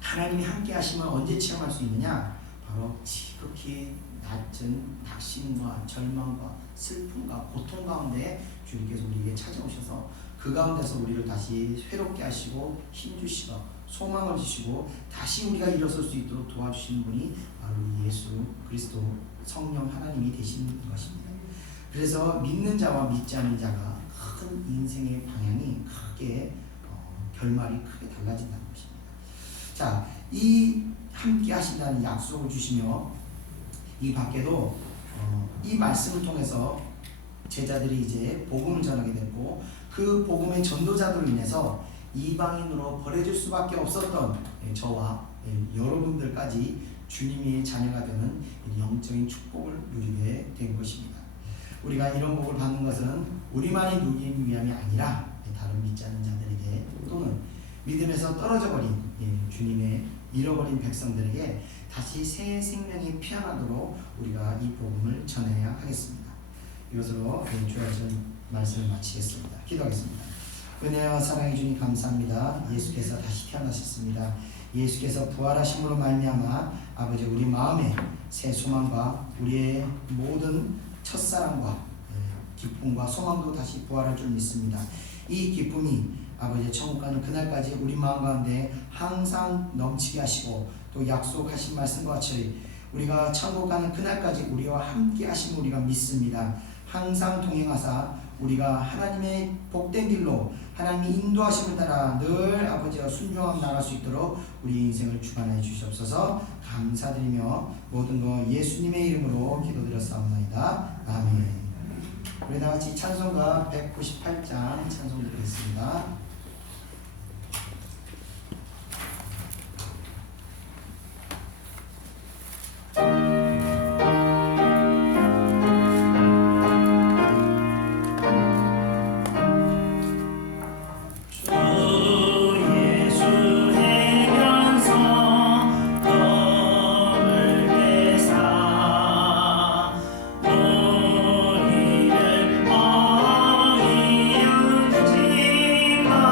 하나님이 함께 하시면 언제 체험할 수 있느냐? 바로 지극히 낮은 낙심과 절망과 슬픔과 고통 가운데 주님께서 우리에게 찾아오셔서 그 가운데서 우리를 다시 회롭게 하시고 힘주시고 소망을 주시고 다시 우리가 일어설 수 있도록 도와주시는 분이 바로 예수 그리스도 성령 하나님이 되시는 것입니다. 그래서 믿는 자와 믿지 않는 자가 큰 인생의 방향이 크게 결말이 크게 달라진다는 것입니다. 자, 이 함께 하신다는 약속을 주시며 이 밖에도 이 말씀을 통해서 제자들이 이제 복음을 전하게 됐고 그 복음의 전도자들로 인해서 이방인으로 버려질 수밖에 없었던 저와 여러분들까지 주님의 자녀가 되는 영적인 축복을 누리게 된 것입니다. 우리가 이런 복을 받는 것은 우리만이 누리기 위함이 아니라 다른 믿지 않는 자들에게 또는 믿음에서 떨어져 버린 주님의 잃어버린 백성들에게 다시 새 생명이 피어나도록 우리가 이 복음을 전해야 하겠습니다. 이것으로 주의 말씀을 마치겠습니다. 기도하겠습니다. 은혜와 사랑해 주님 감사합니다. 예수께서 다시 태어나셨습니다. 예수께서 부활하심으로 말미암아 아버지 우리 마음에 새 소망과 우리의 모든 첫사랑과 기쁨과 소망도 다시 부활할 줄 믿습니다. 이 기쁨이 아버지 천국 가는 그날까지 우리 마음 가운데 항상 넘치게 하시고 또 약속하신 말씀과 같이 우리가 천국 가는 그날까지 우리와 함께 하심을 우리가 믿습니다. 항상 동행하사 우리가 하나님의 복된 길로 하나님의 인도하심을 따라 늘 아버지와 순종하며 나갈 수 있도록 우리 인생을 주관해 주시옵소서. 감사드리며 모든 것 예수님의 이름으로 기도드렸사옵나이다. 아멘. 우리 다같이 찬송가 198장 찬송 드리겠습니다. 너희를 어이없지만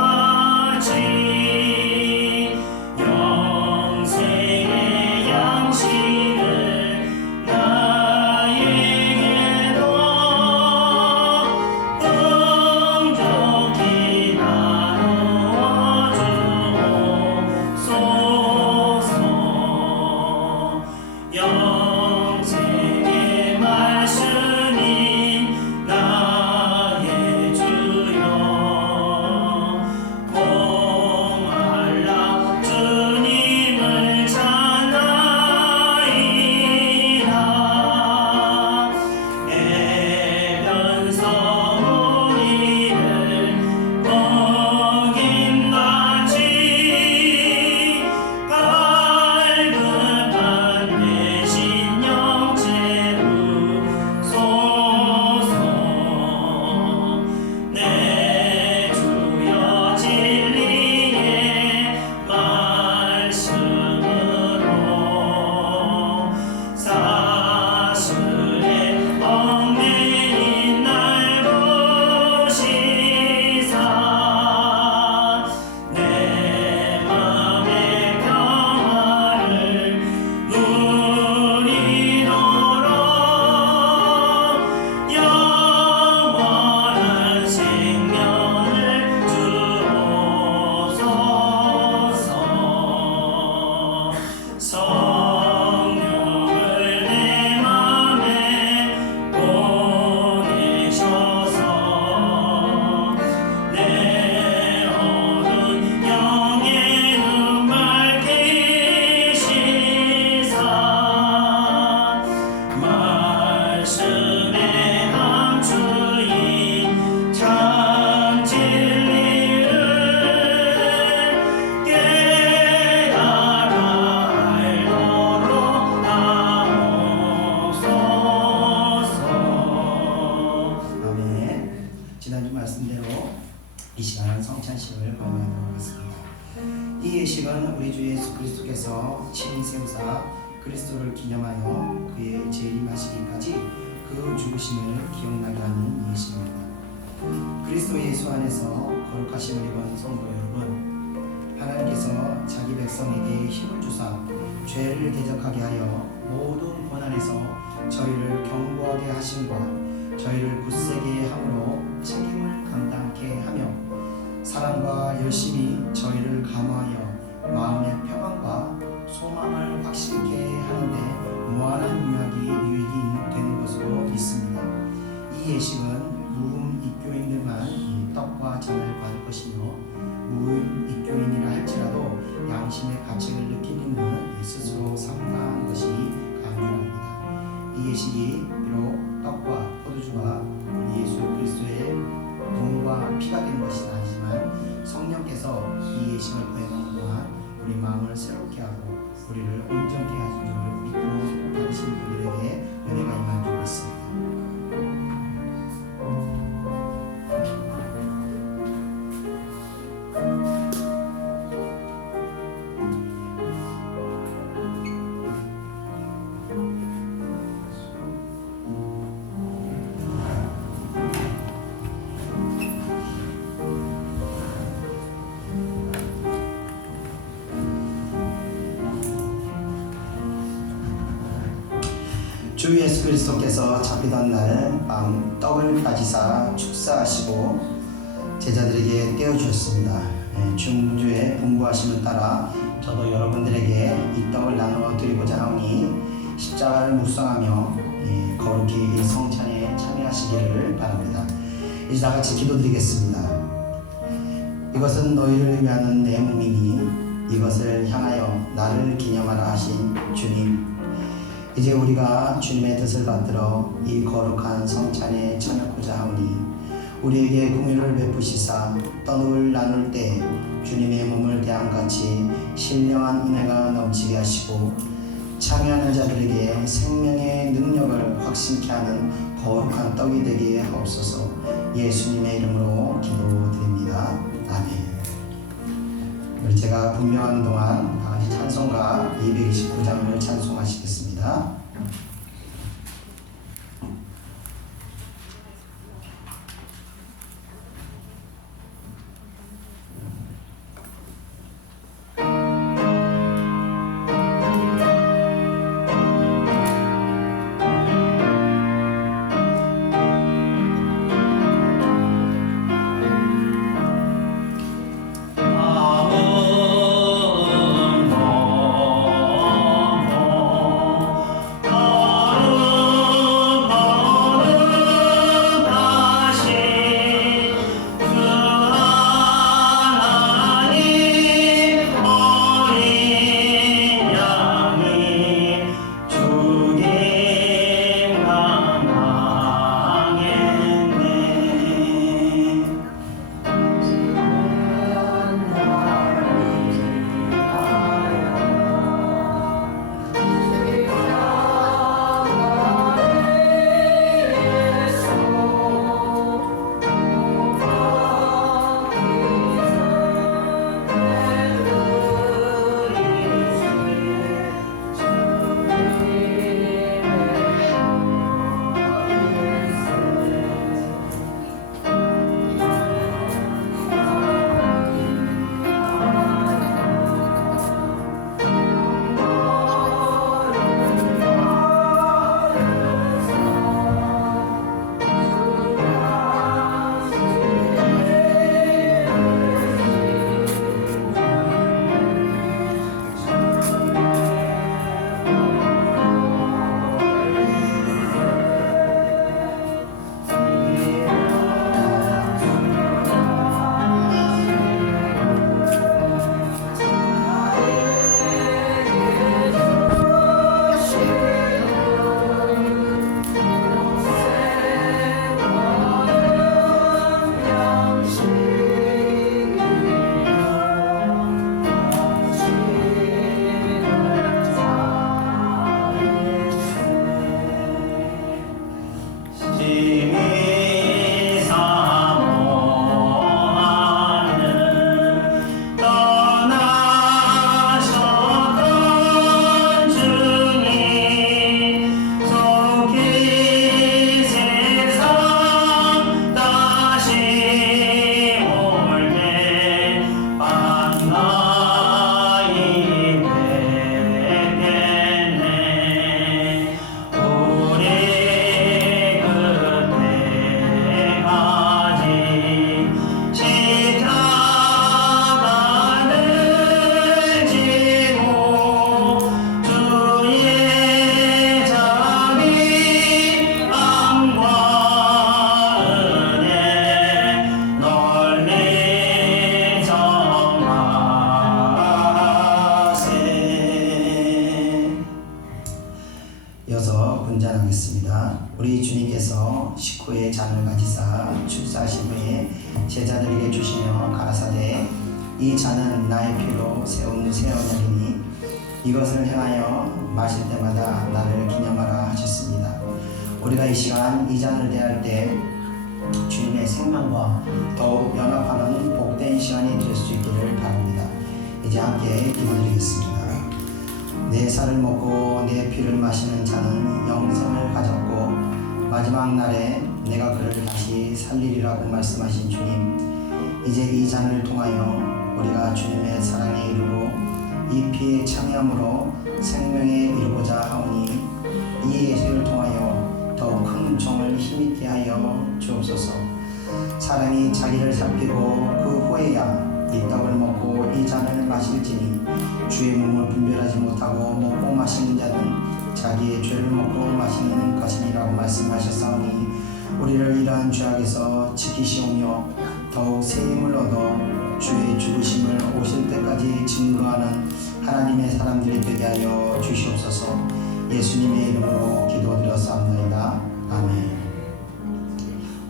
이 예식은 우리 주 예수 그리스도께서 친히 세우사 그리스도를 기념하여 그의 재림하시기까지 그 죽으심을 기억나게 하는 예식입니다. 그리스도 예수 안에서 거룩하심을 입은 성도 여러분, 하나님께서 자기 백성에게 힘을 주사 죄를 대적하게 하여 모든 고난에서 저희를 견고하게 하심과 저희를 굳세게 함으로 책임을 감당케 하며 사랑과 열심히 저희를 감화하여 마음의 평안과 소망을 확실케 하는데 무한한 유익이 되는 것으로 믿습니다. 이 예식은 무음 입교인들만 이 떡과 잔을 받을 것이며 무음 입교인이라 할지라도 양심의 가책을 느끼는 스스로 삼가하는 것이 강요합니다. 이 예식이 비록 떡과 포도주가 우리 예수 그리스도의 몸과 피가 된 것은 아니지만 성령께서 이 예식을 거행하는 동안 우리 마음을 새롭게 하고 우리를 온전케 하신 줄을 믿고 받으신 분들에게 은혜가 임한 줄 믿습니다. 주 예수 그리스도께서 잡히던 날 밤 떡을 가지사 축사하시고 제자들에게 떼어주셨습니다. 중주의 분부하심을 따라 저도 여러분들에게 이 떡을 나누어 드리고자 하오니 십자가를 묵상하며 거룩히 이 성찬에 참여하시기를 바랍니다. 이제 다 같이 기도드리겠습니다. 이것은 너희를 위하는 내 몸이니 이것을 향하여 나를 기념하라 하신 주님, 이제 우리가 주님의 뜻을 받들어 이 거룩한 성찬에 참여하고자 하오니 우리에게 긍휼을 베푸시사 떡을 나눌 때 주님의 몸을 대함같이 신령한 은혜가 넘치게 하시고 참여하는 자들에게 생명의 능력을 확신케 하는 거룩한 떡이 되게 하옵소서. 예수님의 이름으로 기도드립니다. 아멘. 우리 제가 분명하는 동안 다같이 찬송가 229장을 찬송하시겠습니다. 식후에 잔을 가지사 축사하신 후에 제자들에게 주시며 가라사대 이 잔은 나의 피로 세운 새 언약이니 이것을 행하여 마실 때마다 나를 기념하라 하셨습니다. 우리가 이 시간 이 잔을 대할 때 주님의 생명과 더욱 연합하는 복된 시간이 될 수 있기를 바랍니다. 이제 함께 기도드리겠습니다. 내 살을 먹고 내 피를 마시는 자는 영생을 가졌고 마지막 날에 내가 그를 다시 살리리라고 말씀하신 주님, 이제 이 잔을 통하여 우리가 주님의 사랑에 이르고 이 피의 창함으로 생명에 이르고자 하오니 이 예식을 통하여 더욱 큰 종을 힘있게 하여 주옵소서. 사람이 자기를 살피고 그 후에야 이 떡을 먹고 이 잔을 마실지니 주의 몸을 분별하지 못하고 먹고 마시는 자는 자기의 죄를 먹고 마시는 것이니라고 말씀하셨사오니 우리를 이러한 죄악에서 지키시오며 더욱 새 힘을 얻어 주의 죽으심을 오실 때까지 증거하는 하나님의 사람들이 되게 하여 주시옵소서. 예수님의 이름으로 기도드렸사옵나이다. 아멘.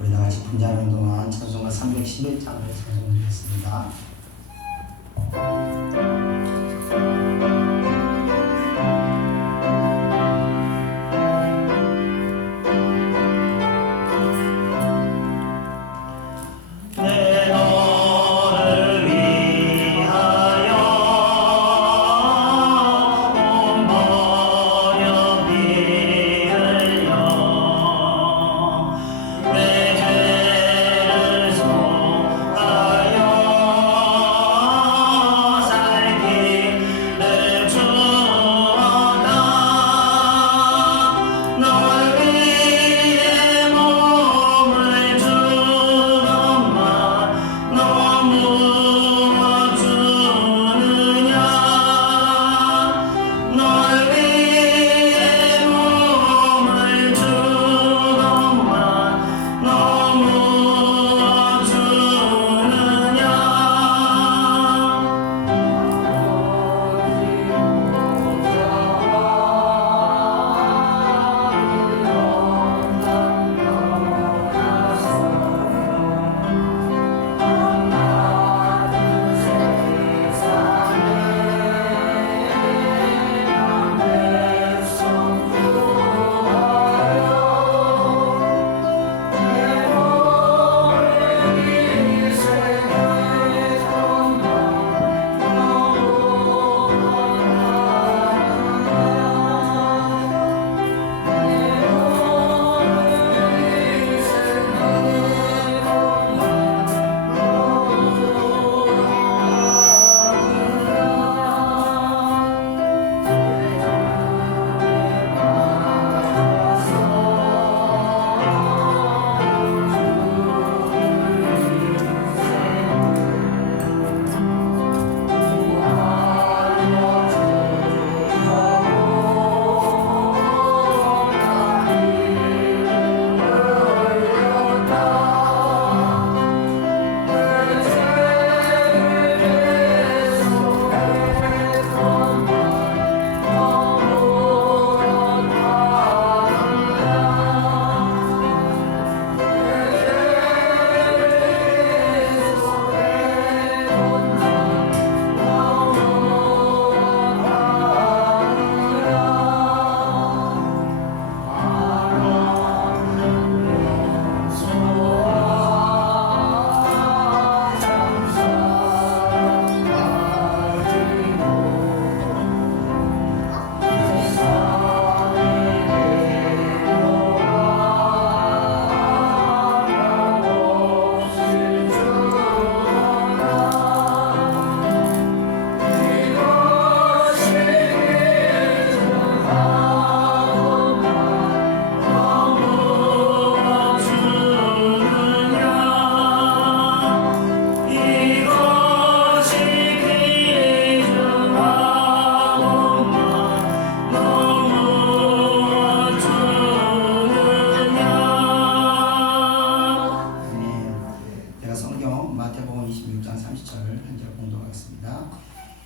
우리 다같이 분장하는 동안 찬송가 311장을 찬송드리겠습니다.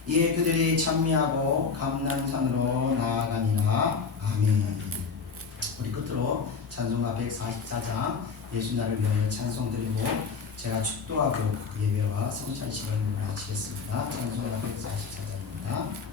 이에 그들이 찬미하고 감난산으로 나아가니라. 아멘. 우리 끝으로 찬송가 144장 예수 나를 위하여 찬송 드리고 제가 축도하고 예배와 성찬식을 마치겠습니다. 찬송 444장입니다.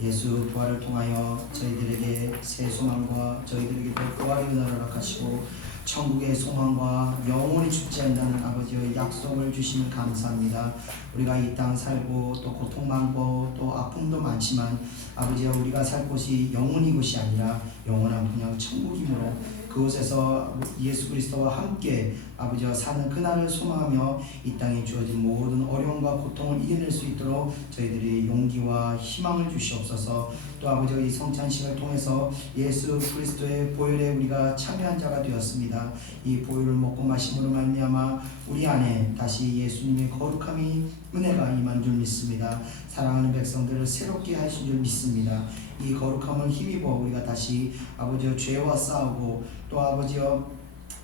예수 부활을 통하여 저희들에게 새 소망과 저희들에게 부활의 은혜를 허락하시고 천국의 소망과 영원히 죽지 않는다는 아버지의 약속을 주시면 감사합니다. 우리가 이 땅 살고 또 고통 많고 또 아픔도 많지만 아버지여 우리가 살 곳이 영원히 곳이 아니라 영원한 그냥 천국이므로 그곳에서 예수 그리스도와 함께 아버지와 사는 그날을 소망하며 이 땅에 주어진 모든 어려움과 고통을 이겨낼 수 있도록 저희들이 용기와 희망을 주시옵소서. 또 아버지와 이 성찬식을 통해서 예수 그리스도의 보혈에 우리가 참여한 자가 되었습니다. 이 보혈을 먹고 마심으로 말미암아 우리 안에 다시 예수님의 거룩함이 은혜가 임한 줄 믿습니다. 사랑하는 백성들을 새롭게 하신 줄 믿습니다. 이 거룩함을 힘입어 우리가 다시 아버지와 죄와 싸우고 또 아버지와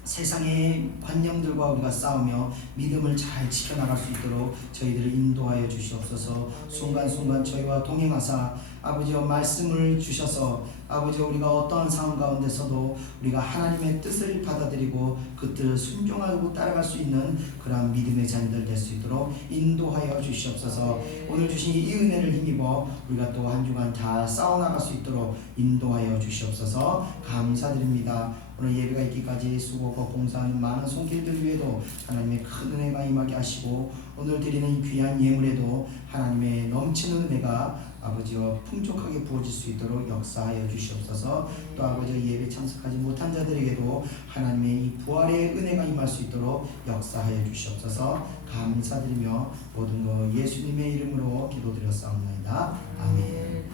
세상의 관념들과 우리가 싸우며 믿음을 잘 지켜나갈 수 있도록 저희들을 인도하여 주시옵소서. 순간순간 저희와 동행하사 아버지여 말씀을 주셔서 아버지여 우리가 어떠한 상황 가운데서도 우리가 하나님의 뜻을 받아들이고 그 뜻을 순종하고 따라갈 수 있는 그러한 믿음의 자녀들 될 수 있도록 인도하여 주시옵소서. 오늘 주신 이 은혜를 힘입어 우리가 또 한 주간 잘 싸워나갈 수 있도록 인도하여 주시옵소서. 감사드립니다. 오늘 예배가 있기까지 수고하고 봉사하는 많은 손길들 위에도 하나님의 큰 은혜가 임하게 하시고 오늘 드리는 이 귀한 예물에도 하나님의 넘치는 은혜가 아버지여 풍족하게 부어질 수 있도록 역사하여 주시옵소서. 또 아버지여 예배 참석하지 못한 자들에게도 하나님의 이 부활의 은혜가 임할 수 있도록 역사하여 주시옵소서. 감사드리며 모든 것 예수님의 이름으로 기도드렸사옵나이다. 아멘.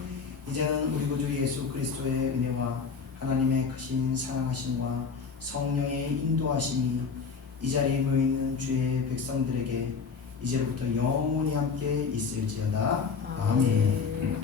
이제는 우리 구주 예수 그리스도의 은혜와 하나님의 크신 사랑하심과 성령의 인도하심이 이 자리에 모여있는 주의 백성들에게 이제부터 영원히 함께 있을지어다. 아멘.